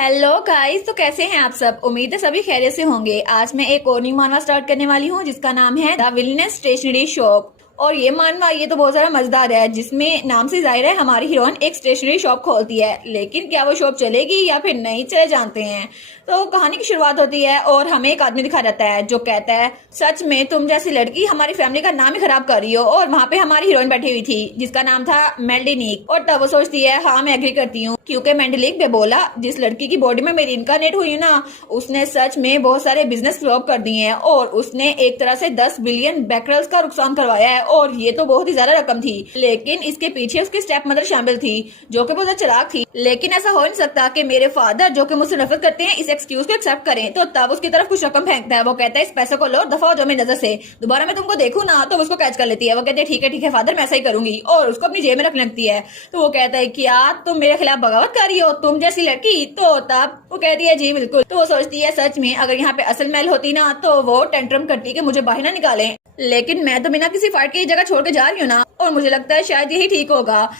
Hello guys, तो कैसे हैं आप सब। उम्मीद है सभी खैरियत से होंगे। आज मैं एक और न्यू मानवा स्टार्ट करने वाली हूँ जिसका नाम है द विलनेस स्टेशनरी शॉप। और ये मानवा ये तो बहुत सारा मजेदार है, जिसमें नाम से जाहिर है हमारी हीरोइन एक स्टेशनरी शॉप खोलती है। लेकिन क्या वो शॉप चलेगी या फिर नहीं, चले जानते हैं। तो कहानी की शुरुआत होती है और हमें एक आदमी दिखा जाता है जो कहता है, सच में तुम जैसी लड़की हमारी फैमिली का नाम ही खराब कर रही हो। और वहाँ पे हमारी हीरोइन बैठी हुई थी जिसका नाम था मेल्डिनिक। और तब वो सोचती है, हाँ मैं एग्री करती हूँ, क्योंकि मेंडलिक ने बोला जिस लड़की की बॉडी में मेरी इनकारनेट हुई ना, उसने सच में बहुत सारे बिजनेस फ्लॉप कर दिए हैं और उसने एक तरह से 10 बिलियन बैकरल्स का नुकसान करवाया है। और ये तो बहुत ही ज्यादा रकम थी, लेकिन इसके पीछे उसकी स्टेप मदर शामिल थी जो कि बहुत चालाक थी। लेकिन ऐसा हो नहीं सकता कि मेरे फादर जो कि मुझसे नफरत करते हैं इस एक्सक्यूज को एक्सेप्ट करें। तो तब उसकी तरफ कुछ रकम फेंकता है। वो कहता है, इस पैसे को लो, दफा हो जाओ मेरी नजर से, दोबारा मैं तुमको देखूं ना तो उसको कैच कर लेती है। वो कहते हैं, ठीक है फादर, मैं ऐसा ही करूंगी। और उसको अपनी जेब में रखने लगती है। तो वो कहता है, क्या तुम मेरे खिलाफ बगावत कर रही हो, तुम जैसी लड़की। तो तब वो कहती है, जी बिल्कुल। तो वो सोचती है, सच में अगर यहाँ पे असल महल होती ना तो वो टेंट्रम करती कि मुझे बाहर ना निकालें। लेकिन मैं तो बिना किसी फाइट की जगह छोड़ के जा रही हूँ ना, और मुझे लगता है शायद यही ठीक होगा।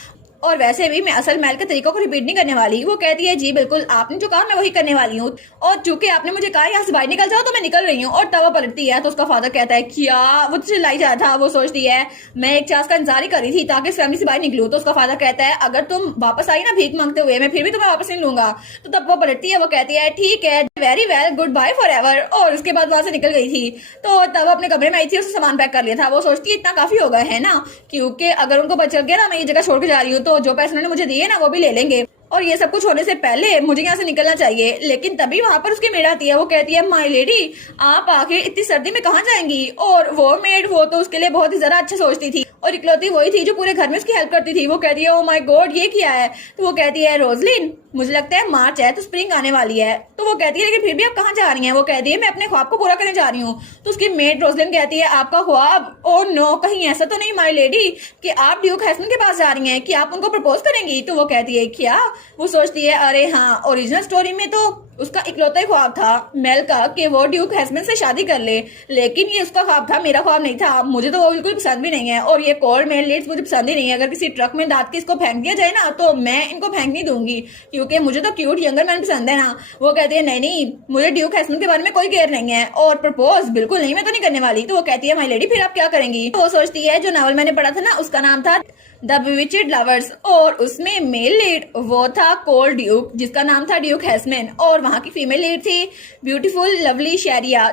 और वैसे भी मैं असल महल के तरीकों को रिपीट नहीं करने वाली। वो कहती है, जी बिल्कुल, आपने जो कहा मैं वही करने वाली हूँ। और चूंकि आपने मुझे कहा यहाँ से बाहर निकल जाओ तो मैं निकल रही हूँ। और तब वो पलटती है तो उसका फादर कहता है, क्या वो चिल्लाई जा रहा था। वो सोचती है, मैं एक चांस का इंतजार ही कर रही थी ताकि इस फैमिली से बाहर निकलूं। तो उसका फादर कहता है, अगर तुम वापस आई ना भीख मांगते हुए, मैं फिर भी तुम्हें वापस नहीं लूंगा। तो तब वो पलटती है, वो कहती है, ठीक है, very well, good bye forever. और उसके बाद वहां से निकल गई थी। तो तब अपने कमरे में आई थी, उसने सामान पैक कर लिया था। वो सोचती है, इतना काफी हो गया है ना, क्योंकि अगर उनको पता चल गया ना मैं ये जगह छोड़ के जा रही हूँ तो जो पैसे उन्होंने मुझे दिए ना वो भी ले लेंगे। और ये सब कुछ होने से पहले मुझे यहाँ से निकलना चाहिए। लेकिन तभी वहां पर उसकी मेड आती है। वो कहती है, माय लेडी, आप आखिर इतनी सर्दी में कहाँ जाएंगी। और वो मेड वो तो उसके लिए बहुत ही ज्यादा अच्छा सोचती थी और इकलौती वही थी जो पूरे घर में उसकी हेल्प करती थी। वो कहती है, ओ माय गॉड, ये क्या है। तो वो कहती है, रोजलिन, मुझे लगता है मार्च है तो स्प्रिंग आने वाली है। तो वो कहती है, लेकिन फिर भी आप कहाँ जा रही हैं। वो कहती है, मैं अपने ख्वाब को पूरा करने जा रही हूँ। तो उसकी मेड रोजलिन कहती है, आपका ख्वाब? ओ नो, कहीं ऐसा तो नहीं माय लेडी कि आप ड्यूक हैस्टन के पास जा रही हैं, कि आप उनको प्रपोज करेंगी। तो वो कहती है, क्या। वो सोचती है, अरे हाँ, ओरिजिनल स्टोरी में तो उसका इकलौता ही ख्वाब था मेल का कि वो ड्यूक हैस्टन से शादी कर ले। लेकिन ये उसका ख्वाब था, मेरा ख्वाब नहीं था। मुझे तो वो बिल्कुल पसंद भी नहीं है। और ये कोल्ड मेल लीड्स मुझे पसंद ही नहीं है। अगर किसी ट्रक में दांत के इसको फेंक दिया जाए ना तो मैं इनको फेंक नहीं दूंगी, क्योंकि मुझे तो क्यूट यंगर मैन पसंद है ना। वो कहती है, नहीं, मुझे ड्यूक हैस्टन के बारे में कोई केयर नहीं है। और प्रपोज बिल्कुल नहीं, मैं तो नहीं करने वाली। तो वो कहती है, माय लेडी, फिर आप क्या करेंगी। तो वो सोचती है, जो नावल मैंने पढ़ा था ना उसका नाम था द बिविचड लवर्स, और उसमें मेल लीड वो था कोल्ड ड्यूक जिसका नाम था ड्यूक हैस्टन। और वहां की फीमेल लीड थी ब्यूटीफुल लवली शेरिया,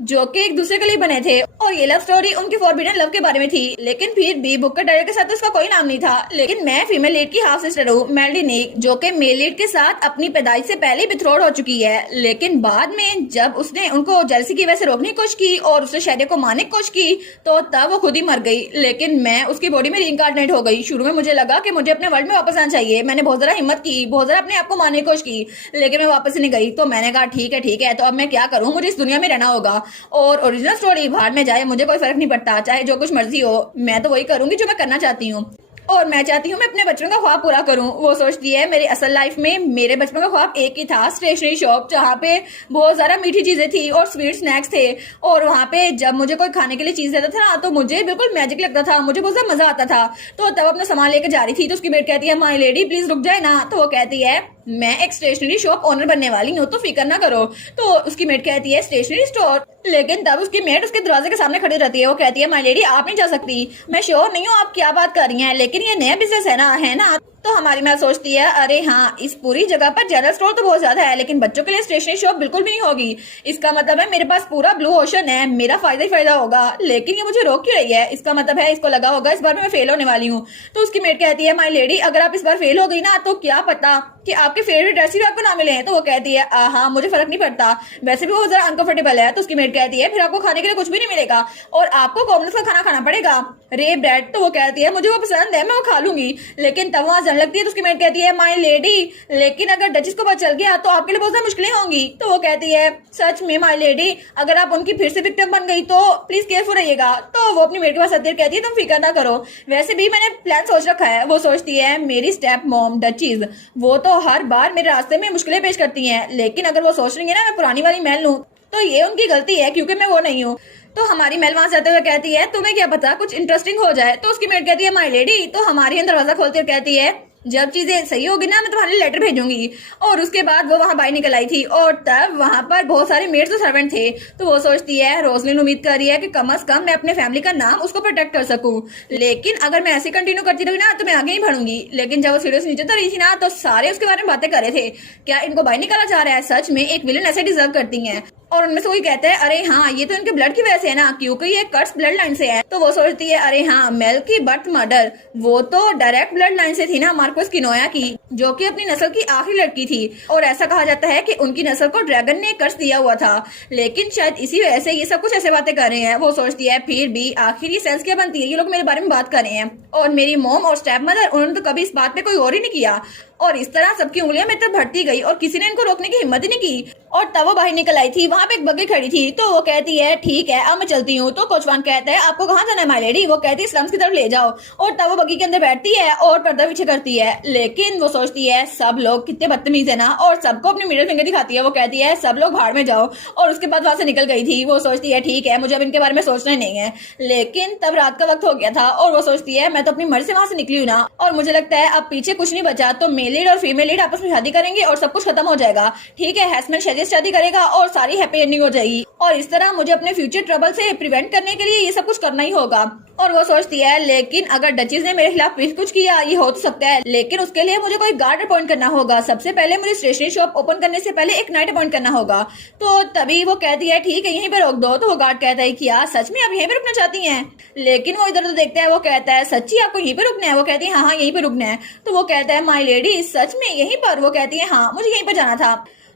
जो कि एक दूसरे के लिए बने थे। और ये लव स्टोरी उनके फॉरबिडन लव के बारे में थी। लेकिन फिर भी बुक के डायरेक्टर के साथ उसका कोई नाम नहीं था। लेकिन मैं फीमेल लीड की हाफ सिस्टर हूँ, मेल्डिनिक, जो कि मेल लीड के साथ अपनी पैदाइश से पहले ही बिथरोड हो चुकी है। लेकिन बाद में जब उसने उनको जेलसी की वजह से रोकने की कोशिश की और उसने शैरिया को मारने की कोशिश की तो तब वो खुद ही मर गई। लेकिन मैं उसकी बॉडी में रीइंकार्नेट हो गई। शुरू में मुझे लगा कि मुझे अपने वर्ल्ड में वापस आना चाहिए। मैंने बहुत ज्यादा हिम्मत की, बहुत ज्यादा अपने आप को मारने की कोशिश की, लेकिन मैं वापस नहीं गई। तो मैंने कहा, ठीक है, तो अब मैं क्या करूँ, मुझे इस दुनिया में रहना होगा। और ओरिजिनल स्टोरी बाहर में जाए मुझे कोई फर्क नहीं पड़ता, चाहे जो कुछ मर्जी हो, मैं तो वही करूंगी जो मैं करना चाहती हूँ। और मैं चाहती हूँ मैं अपने बचपन का ख्वाब पूरा करूँ। वो सोचती है, मेरी असल लाइफ में मेरे बचपन का ख्वाब एक ही था, स्टेशनरी शॉप, जहाँ पे बहुत ज्यादा मीठी चीजें थी और स्वीट स्नैक्स थे। और वहाँ पे जब मुझे कोई खाने के लिए चीज देता था ना तो मुझे बिल्कुल मैजिक लगता था, मुझे बहुत ज्यादा मजा आता था। तो तब अपना सामान लेकर जा रही थी तो उसकी मेड कहती है, माय लेडी, प्लीज रुक जाए ना। तो वो कहती है, मैं एक स्टेशनरी शॉप ओनर बनने वाली हूँ, तो फिक्र ना करो। तो उसकी मेड कहती है, स्टेशनरी स्टोर। लेकिन तब उसकी मेड उसके दरवाजे के सामने खड़ी रहती है। वो कहती है, माय लेडी, आप नहीं जा सकती, मैं श्योर नहीं हूँ आप क्या बात कर रही हैं, लेकिन ये नया बिजनेस है ना। तो हमारी मैम सोचती है, अरे हाँ, इस पूरी जगह पर जनरल स्टोर तो बहुत ज्यादा है, लेकिन बच्चों के लिए स्टेशनरी शॉप बिल्कुल भी नहीं होगी। इसका मतलब है मेरे पास पूरा ब्लू ओशन है, मेरा फायदा ही फायदा होगा। लेकिन ये मुझे रोक क्यों रही है, इसका मतलब है इसको लगा होगा इस बार मैं फेल होने वाली हूँ। तो उसकी मेड कहती है, माय लेडी, अगर आप इस बार फेल हो गई ना तो क्या पता कि आपके फेवरेट ड्रेस भी आपको ना मिले। तो वो कहती है, हाँ, मुझे फर्क नहीं पड़ता, वैसे भी वो जरा अनकंफर्टेबल है। तो उसकी मेड कहती है, फिर आपको खाने के लिए कुछ भी नहीं मिलेगा और आपको कॉमनर्स का खाना खाना पड़ेगा, रे ब्रेड। तो वो कहती है, मुझे वो पसंद है, मैं वो खा लूंगी। लेकिन तब वहां जलन लगती है तो उसकी मेड कहती है, माय लेडी, लेकिन अगर डचिस को पता चल गया तो आपके लिए बहुत ज्यादा मुश्किलें होंगी। तो वो कहती है, सच में माय लेडी, अगर आप उनकी फिर से विक्टिम बन गई तो प्लीज केयरफुल रहिएगा। तो वो अपनी मेड के पास आती है, कहती है, तुम फिक्र ना करो, वैसे भी मैंने प्लान सोच रखा है। वो सोचती है, मेरी स्टेप मॉम डचीज वो तो हर बार मेरे रास्ते में मुश्किलें पेश करती हैं, लेकिन अगर वो सोच रही है ना मैं पुरानी वाली महल लूं तो ये उनकी गलती है, क्योंकि मैं वो नहीं हूँ। तो हमारी मेल वहां से आते हुए कहती है, तुम्हें क्या पता कुछ इंटरेस्टिंग हो जाए। तो उसकी मेड कहती है, माय लेडी। तो हमारी दरवाजा खोलती है, कहती है, जब चीजें सही होगी ना मैं तुम्हारे लिए लेटर भेजूंगी। और उसके बाद वो वहां बाहर निकल आई थी और तब वहां पर बहुत सारे मेड्स और सर्वेंट थे। तो वो सोचती है रोजलिन उम्मीद कर रही है कि कम से कम मैं अपने फैमिली का नाम उसको प्रोटेक्ट कर सकूं, लेकिन अगर मैं ऐसे कंटिन्यू करती रही ना तो मैं आगे ही बढ़ूंगी। लेकिन जब वो सीढ़ियों से नीचे उतर रही थी ना तो सारे उसके बारे में बातें कर रहे थे, क्या इनको बाहर निकाला जा रहा है, सच में एक विलन ऐसे डिजर्व करती है। और उनमें से कोई कहता है अरे हाँ ये तो इनके ब्लड की वजह से है ना, क्योंकि ये कर्स ब्लड लाइन से है। तो वो सोचती है अरे हाँ मेल की बर्थ मर्डर वो तो डायरेक्ट ब्लड लाइन से थी ना मार्कोस किनोया की, जो कि अपनी नस्ल की आखिरी लड़की थी। और ऐसा कहा जाता है कि उनकी नस्ल को ड्रैगन ने कर्स दिया हुआ था, लेकिन शायद इसी वजह से ये सब कुछ ऐसे बातें कर रहे हैं। वो सोचती है फिर भी आखिर ये सेंस क्या बनती है, ये लोग मेरे बारे में बात कर रहे हैं। और मेरी मॉम और स्टेप मदर उन्होंने तो कभी इस बात पे कोई और ही नहीं किया। और इस तरह सबकी उंगलियां मेरे तरफ बढ़ती गई और किसी ने इनको रोकने की हिम्मत ही नहीं की। और तब वो बाहर निकल आई थी, वहां पे एक बग्गी खड़ी थी। तो वो कहती है ठीक है अब मैं चलती हूँ। तो कोचवान कहता है आपको कहाँ जाना है माय लेडी। वो कहती है स्लम्स की तरफ ले जाओ। और तब वो बग्गी के अंदर बैठती है और पर्दा पीछे करती है, लेकिन वो सोचती है सब लोग कितने बदतमीज है ना, और सबको अपनी मिडिल फिंगर दिखाती है। वो कहती है सब लोग भाड़ में जाओ, और उसके बाद वहां से निकल गई थी। वो सोचती है ठीक है मुझे अब इनके बारे में सोचना ही नहीं है। लेकिन तब रात का वक्त हो गया था और वो सोचती है मैं तो अपनी मर्जी से वहां से निकली हूँ ना, और मुझे लगता है अब पीछे कुछ नहीं बचा, तो मेल लीड और फीमेल लीड आपस में शादी करेंगे और सब कुछ खत्म हो जाएगा। ठीक है हैसमैन शरीर शादी करेगा और सारी हैप्पी एंडिंग हो जाएगी। और इस तरह मुझे अपने फ्यूचर ट्रबल से प्रिवेंट करने के लिए ये सब कुछ करना ही होगा। और वो सोचती है लेकिन अगर डचेस ने मेरे खिलाफ कुछ किया ये हो तो सकता है, लेकिन उसके लिए मुझे कोई गार्ड अपॉइंट करना होगा। सबसे पहले मुझे स्टेशनरी शॉप ओपन करने से पहले एक नाइट अपॉइंट करना होगा। तो तभी वो कहती है ठीक है यहीं पे रोक दो। तो वो गार्ड कहता है क्या सच में आप यहीं पे रुकना चाहती हैं। लेकिन वो इधर उधर देखता है, वो कहता है सच्ची आपको यहीं पे रुकना है। वो कहती है हाँ यहीं पे रुकना है। तो वो कहता है माय लेडी सच में यहीं पर। वो कहती है हाँ मुझे यहीं पर जाना था।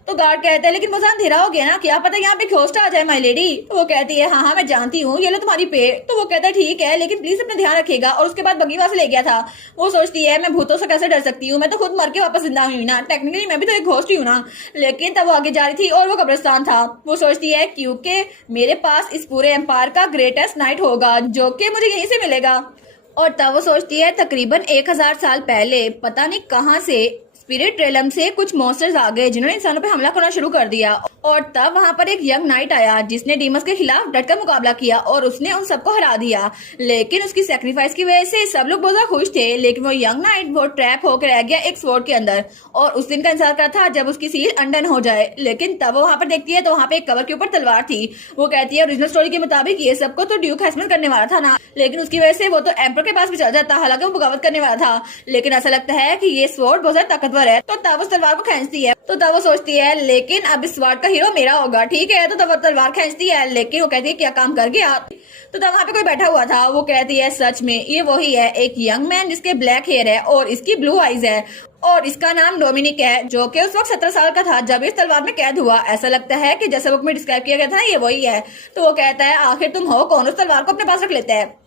तो गार्ड कहता है लेकिन मुझे अंधेरा हो गया ना, क्या पता यहाँ पे घोस्ट आ जाए माय लेडी। तो वो कहती है हाँ हाँ मैं जानती हूँ ये लो तुम्हारी पे। तो वो कहता है ठीक है लेकिन प्लीज अपना ध्यान रखिएगा। और उसके बाद बग्गी वहां से ले गया था। वो सोचती है मैं भूतों से कैसे डर सकती हूँ, मैं तो खुद मर के वापस जिंदा हुई ना, टेक्निकली मैं भी तो एक घोस्ट ही हूँ ना। लेकिन तब वो आगे जा रही थी और वो कब्रिस्तान था। वो सोचती है क्योंकि मेरे पास इस पूरे एम्पायर का ग्रेटेस्ट नाइट होगा जो कि मुझे यहीं से मिलेगा। और तब वो सोचती है तकरीबन 1000 साल पहले पता नहीं कहां से स्पिरिट रेलम से कुछ मॉन्स्टर्स आ गए जिन्होंने इंसानों पे हमला करना शुरू कर दिया। और तब वहां पर एक यंग नाइट आया जिसने डीमस के खिलाफ डटकर मुकाबला किया और उसने उन सबको हरा दिया। लेकिन उसकी सैक्रिफाइस की वजह से सब लोग बहुत ज्यादा खुश थे, लेकिन वो यंग नाइट वो ट्रैप होकर रह गया एक स्वॉर्ड के अंदर और उस दिन का इंतजार कर था जब उसकी सील अनडन हो जाए। लेकिन तब वो वहां पर देखती है तो वहां पे एक कवर के ऊपर तलवार थी। वो कहती है ओरिजिनल स्टोरी के मुताबिक ये सबको तो ड्यूक हैसमैन करने वाला था ना, लेकिन उसकी वजह से वो तो एम्पर के पास भी चल जाता, हालांकि वो बगावत करने वाला था। लेकिन ऐसा लगता है कि ये स्वॉर्ड बहुत ज्यादा ताकतवर है। तो तब उस तलवार को खींचती है। तो तब वो सोचती है लेकिन अब इस स्वॉर्ड का हीरो मेरा होगा। ठीक है तो तब वो तलवार खींचती है, लेकिन वो कहती है क्या काम कर गया। तो तब वहां पे कोई बैठा हुआ था। वो कहती है सच में ये वही है, एक यंग मैन जिसके ब्लैक हेयर है और इसकी ब्लू आईज है और इसका नाम डोमिनिक है, जो कि उस वक्त 17 साल का था जब इस तलवार में कैद हुआ। ऐसा लगता है कि जैसे बुक में डिस्क्राइब किया गया था ये वही है। तो वो कहता है आखिर तुम हो कौन, उस तलवार को अपने पास रख लेता है।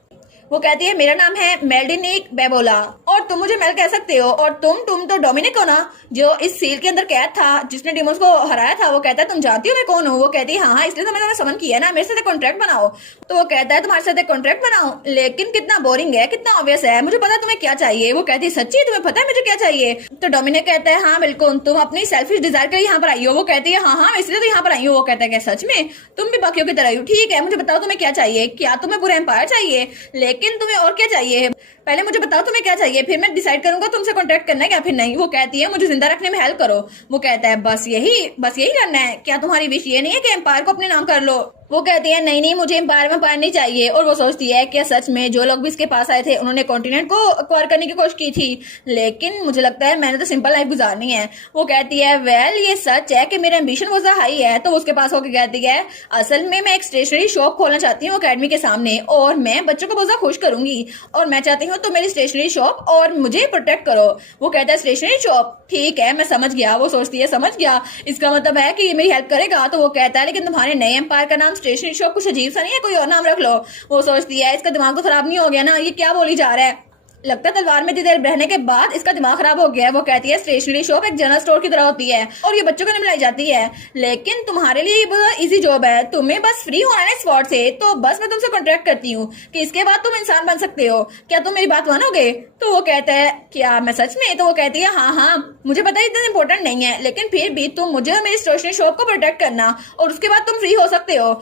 वो कहती है मेरा नाम है मेल्डिनिक बेबोला और तुम मुझे मेल कह सकते हो। और तुम तो डोमिनिक हो ना जो इस सील के अंदर कैद था जिसने डिमोस को हराया था। वो कहता है तुम जानती हो मैं कौन हूँ। वो कहती है हाँ हाँ इसलिए तो मैंने समन किया ना, मेरे साथ एक कॉन्ट्रैक्ट बनाओ। तो वो कहता है तुम्हारे साथ एक कॉन्ट्रैक्ट बनाओ, लेकिन कितना बोरिंग है, कितना ऑब्वियस है, मुझे पता है तुम्हें क्या चाहिए। वो कहती है सच्ची तुम्हें पता है मुझे क्या चाहिए। तो डोमिनिक कहता है हाँ बिल्कुल तुम अपनी सेल्फिश डिजायर के लिए यहाँ पर आई हो। वो कहती है हाँ हाँ इसलिए तो यहाँ पर आई हो। वो कहता है क्या सच में तुम भी बाकियों की तरह हो। ठीक है मुझे बताओ तुम्हें क्या चाहिए, क्या तुम्हें पूरा एम्पायर चाहिए, लेकिन तुम्हें और क्या चाहिए पहले मुझे बताओ तुम्हें क्या चाहिए, फिर मैं डिसाइड करूंगा तुमसे कॉन्ट्रैक्ट करना है या फिर नहीं। वो कहती है मुझे जिंदा रखने में हेल्प करो। वो कहता है बस यही करना है, क्या तुम्हारी विश ये नहीं है कि एम्पायर को अपने नाम कर लो। वो कहती है नहीं मुझे एम्पायर में पार नहीं चाहिए। और वो सोचती है कि सच में जो लोग भी इसके पास आए थे उन्होंने कॉन्टिनेंट को एक्वायर करने की कोशिश की थी, लेकिन मुझे लगता है मैंने तो सिंपल लाइफ गुजारनी है। वो कहती है वेल ये सच है कि मेरा एम्बिशन बहुत ज्यादा हाई है। तो उसके पास होकर कहती है असल में मैं एक स्टेशनरी शॉप खोलना चाहती हूँ अकेडमी के सामने और मैं बच्चों को बहुत ज्यादा खुश करूंगी और मैं चाहती हूँ तो मेरी स्टेशनरी शॉप और मुझे प्रोटेक्ट करो। वो कहता है स्टेशनरी शॉप ठीक है मैं समझ गया। वो सोचती है समझ गया इसका मतलब है कि ये मेरी हेल्प करेगा। तो वो कहता है लेकिन तुम्हारे नए एम्पायर का नाम स्टेशनरी शॉप कुछ अजीब सा नहीं है, कोई और नाम रख लो। वो सोचती है इसका दिमाग तो खराब नहीं हो गया ना, ये क्या बोली जा रहा है, लगता है तलवार में देर रहने के बाद इसका दिमाग खराब हो गया है। वो कहती है स्टेशनरी शॉप एक जनरल स्टोर की तरह होती है और ये बच्चों को नहीं मिलाई जाती है, लेकिन तुम्हारे लिए ये बहुत इजी जॉब है, तुम्हें बस फ्री होना है स्पॉट से। तो बस मैं तुमसे कॉन्ट्रैक्ट करती हूँ कि इसके बाद तुम इंसान बन सकते हो, क्या तुम मेरी बात मानोगे। तो वो कहता है क्या मैं सच में। तो वो कहती है हाँ मुझे पता है इतना इंपॉर्टेंट नहीं है, लेकिन फिर भी तुम मुझे और मेरी स्टेशनरी शॉप को प्रोटेक्ट करना और उसके बाद तुम फ्री हो सकते हो।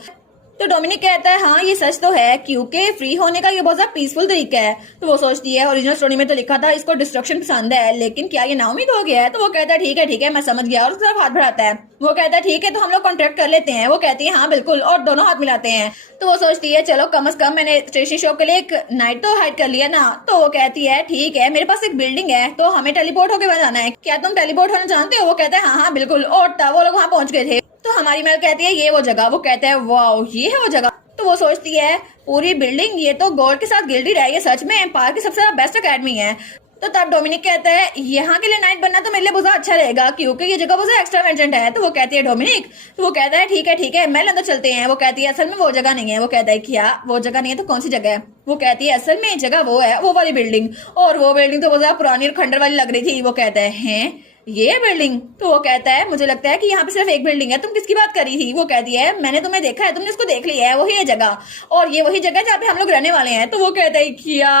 तो डोमिनिक कहता है हाँ ये सच तो है, क्योंकि फ्री होने का ये बहुत ज्यादा पीसफुल तरीका है। तो वो सोचती है ओरिजिनल स्टोरी में तो लिखा था इसको डिस्ट्रक्शन पसंद है, लेकिन क्या ये नाउमीद हो गया है? तो वो कहता है ठीक है मैं समझ गया, और उसके साथ हाथ बढ़ाता है। वो कहता है ठीक है तो हम लोग कॉन्ट्रैक्ट कर लेते हैं। वो कहती है हाँ बिल्कुल, और दोनों हाथ मिलाते हैं। तो वो सोचती है चलो कम से कम मैंने स्टेशनरी शॉप के लिए एक नाइट तो हाइड कर लिया ना। तो वो कहती है ठीक है मेरे पास एक बिल्डिंग है तो हमें टेलीपोर्ट होकर जाना है, क्या तुम टेलीपोर्ट होना जानते हो? वो कहता है हाँ बिल्कुल। और तब वो लोग वहाँ पहुंच गए थे। तो हमारी मेल कहती है ये वो जगह। वो कहता है वाह ये है वो जगह। तो वो सोचती है पूरी बिल्डिंग ये तो गॉड के साथ गिल्डेड है, ये सच में एम्पायर की सबसे बेस्ट अकेडमी है। तो तब डोमिनिक कहता है यहाँ के लिए नाइट बनना तो मेरे लिए बहुत अच्छा रहेगा, क्योंकि ये जगह बहुत एक्सट्रावेंजेंट है। तो वो कहती है डोमिनिक, तो वो कहता है ठीक है मैं अंदर चलते हैं। वो कहती है असल में वो जगह नहीं है। वो कहता है क्या वो जगह नहीं है तो कौन सी जगह है? वो कहती है असल में जगह वो है, वो वाली बिल्डिंग। और वो बिल्डिंग तो बहुत ज्यादा पुरानी और खंडर वाली लग रही थी। वो कहता है ये है बिल्डिंग? तो वो कहता है मुझे लगता है कि यहाँ पे सिर्फ एक बिल्डिंग है, तुम किसकी बात कर रही थी? वो कहती है मैंने तुम्हें देखा है, तुमने उसको देख लिया है, वही है जगह, और ये वही जगह है जहाँ पे हम लोग रहने वाले हैं। तो वो कहता है क्या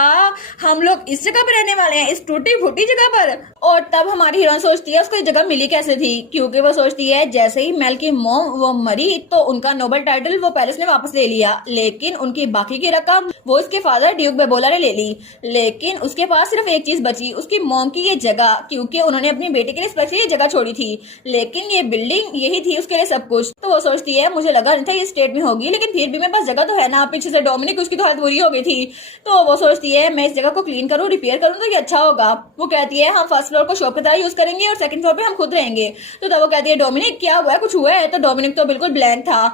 हम लोग इस जगह पे रहने वाले हैं, इस टूटी फूटी जगह पर? और तब हमारी हीरोइन सोचती है उसको ये जगह मिली कैसे थी, क्योंकि वो सोचती है जैसे ही मेल की मॉम वो मरी तो उनका नोबेल टाइटल वो पैलेस ने वापस ले लिया, लेकिन उनकी बाकी की रकम वो उसके फादर ड्यूक बेबोला ने ले ली। लेकिन उसके पास सिर्फ एक चीज बची, उसकी मॉम की ये जगह, क्योंकि उन्होंने अपनी बेटी के लिए स्पेशली ये जगह छोड़ी थी। लेकिन ये बिल्डिंग यही थी उसके लिए सब कुछ। तो वो सोचती है मुझे लगा नहीं था ये स्टेट में होगी, लेकिन फिर भी मेरे पास जगह तो है ना। पीछे से डोमिनिक उसकी तो हालत बुरी हो गई थी। तो वो सोचती है मैं इस जगह को क्लीन करूँ, रिपेयर करूँ तो ये अच्छा होगा। वो कहती है हम फर्स्ट फ्लोर को शॉप की तरह यूज करेंगे और सेकंड फ्लोर पे हम खुद रहेंगे। तो तब वो कहती है डोमिनिक क्या हुआ है, कुछ हुआ है? तो डोमिनिक तो बिल्कुल ब्लैंक था।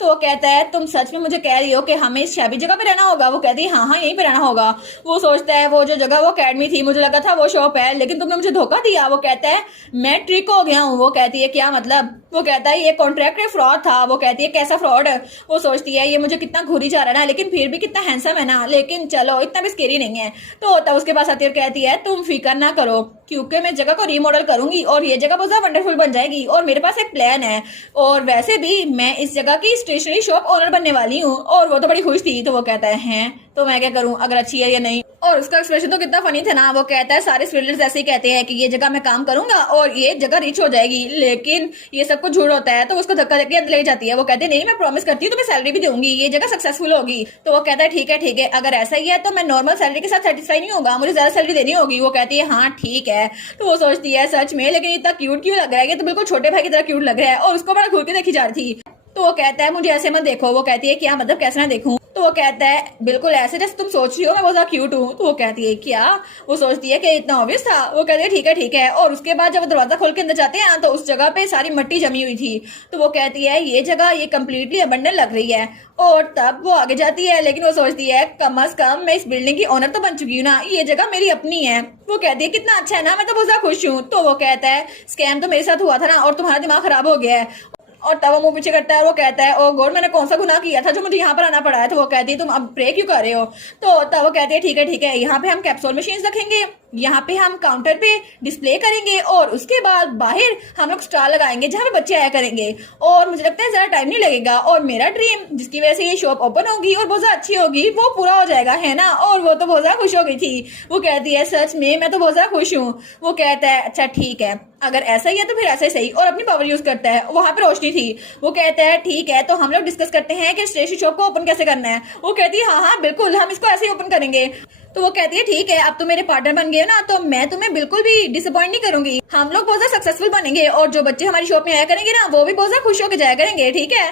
तो वो कहता है तुम सच में मुझे कह रही हो कि हमें इस शैबी जगह पे रहना होगा? वो कहती है हाँ यहीं पे रहना होगा। वो सोचता है वो जो जगह वो अकेडमी थी, मुझे लगा था वो शॉप है, लेकिन तुमने मुझे धोखा दिया। वो कहता है मैं ट्रिक हो गया हूँ। वो कहती है क्या मतलब? वो कहता है ये कॉन्ट्रैक्ट फ्रॉड था। वो कहती है कैसा फ्रॉड? वो सोचती है ये मुझे कितना घूरी जा रहा है ना, लेकिन फिर भी कितना हैंडसम है ना, लेकिन चलो इतना भी स्केरी नहीं है। तो तब उसके पास आती है और कहती है तुम फिक्र ना करो, क्योंकि मैं जगह को रीमॉडल करूंगी और ये जगह बहुत ज्यादा वंडरफुल बन जाएगी, और मेरे पास एक प्लान है, और वैसे भी मैं इस जगह की स्टेशनरी शॉप ओनर बनने वाली हूँ। और वो तो बड़ी खुश थी। तो वो कहता है हैं तो मैं क्या करूं, अगर अच्छी है या नहीं? और उसका एक्सप्रेशन तो कितना फनी था ना। वो कहता है सारे स्टूडेंट्स ऐसे ही कहते हैं कि ये जगह मैं काम करूंगा और ये जगह रीच हो जाएगी, लेकिन ये सब कुछ झूठ होता है। तो उसको धक्का देके अंदर ले जाती है। वो कहते हैं नहीं मैं प्रॉमिस करती हूँ तुम्हें सैलरी भी दूंगी, ये जगह सक्सेसफुल होगी। तो वो कहता है ठीक है अगर ऐसा ही है तो मैं नॉर्मल सैलरी के साथ सेटिस्फाई नहीं होगा, मुझे ज्यादा सैलरी देनी होगी। वो कहती है हाँ ठीक है। तो वो सोचती है सच में लेकिन इतना क्यूट क्यों लग रहा है, ये तो बिल्कुल छोटे भाई की तरह क्यूट लग रहा है, और उसको बड़ा घूर के देखी जा रही थी। तो वो कहता है मुझे ऐसे मत देखो। वो कहती है क्या मतलब कैसे ना देखूं? तो वो कहता है बिल्कुल ऐसे जैसे तुम सोच रही हो मैं बहुत ज्यादा क्यूट हूँ। तो वो कहती है क्या? वो सोचती है कि इतना ऑब्वियस था। वो कहती है ठीक है। और उसके बाद जब वो दरवाजा खोल के अंदर जाते हैं तो उस जगह पे सारी मिट्टी जमी हुई थी। तो वो कहती है ये जगह ये कम्प्लीटली अबंडन लग रही है। और तब वो आगे जाती है, लेकिन वो सोचती है कम अज कम मैं इस बिल्डिंग की ओनर तो बन चुकी हूँ ना, ये जगह मेरी अपनी है। वो कहती है कितना अच्छा है ना, मैं तो बहुत ज्यादा खुश हूँ। तो वो कहता है स्कैम तो मेरे साथ हुआ था ना, और तुम्हारा दिमाग खराब हो गया है। और तब वो मुंह पीछे करता है और वो कहता है ओ गॉड मैंने कौन सा गुनाह किया था जो मुझे यहाँ पर आना पड़ा है? तो वो कहती है तुम अब प्रे क्यों कर रहे हो? तो तब वो कहती है ठीक है यहाँ पे हम कैप्सूल मशीन रखेंगे, यहाँ पे हम काउंटर पे डिस्प्ले करेंगे, और उसके बाद बाहर हम लोग स्टार लगाएंगे जहाँ पे बच्चे आया करेंगे, और मुझे लगता है ज्यादा टाइम नहीं लगेगा, और मेरा ड्रीम जिसकी वजह से ये शॉप ओपन होगी और बहुत ज्यादा अच्छी होगी वो पूरा हो जाएगा, है ना? और वो तो बहुत ज्यादा खुश हो गई थी। वो कहती है सच में मैं तो बहुत ज्यादा खुश हूँ। वो कहता है अच्छा ठीक है अगर ऐसा ही है तो फिर ऐसा ही सही, और अपनी पावर यूज करता है। वहां पे रोशनी थी। वो कहता है ठीक है तो हम लोग डिस्कस करते हैं कि स्टेशनरी शॉप को ओपन कैसे करना है। वो कहती है हाँ बिल्कुल हम इसको ऐसे ही ओपन करेंगे। तो वो कहती है ठीक है अब तुम मेरे पार्टनर बन गए ना, तो मैं तुम्हें बिल्कुल भी डिसअपॉइंट नहीं करूंगी, हम लोग बहुत ज्यादा सक्सेसफुल बनेंगे, और जो बच्चे हमारी शॉप में आया करेंगे ना वो भी बहुत ज्यादा खुश होकर जाया करेंगे, ठीक है?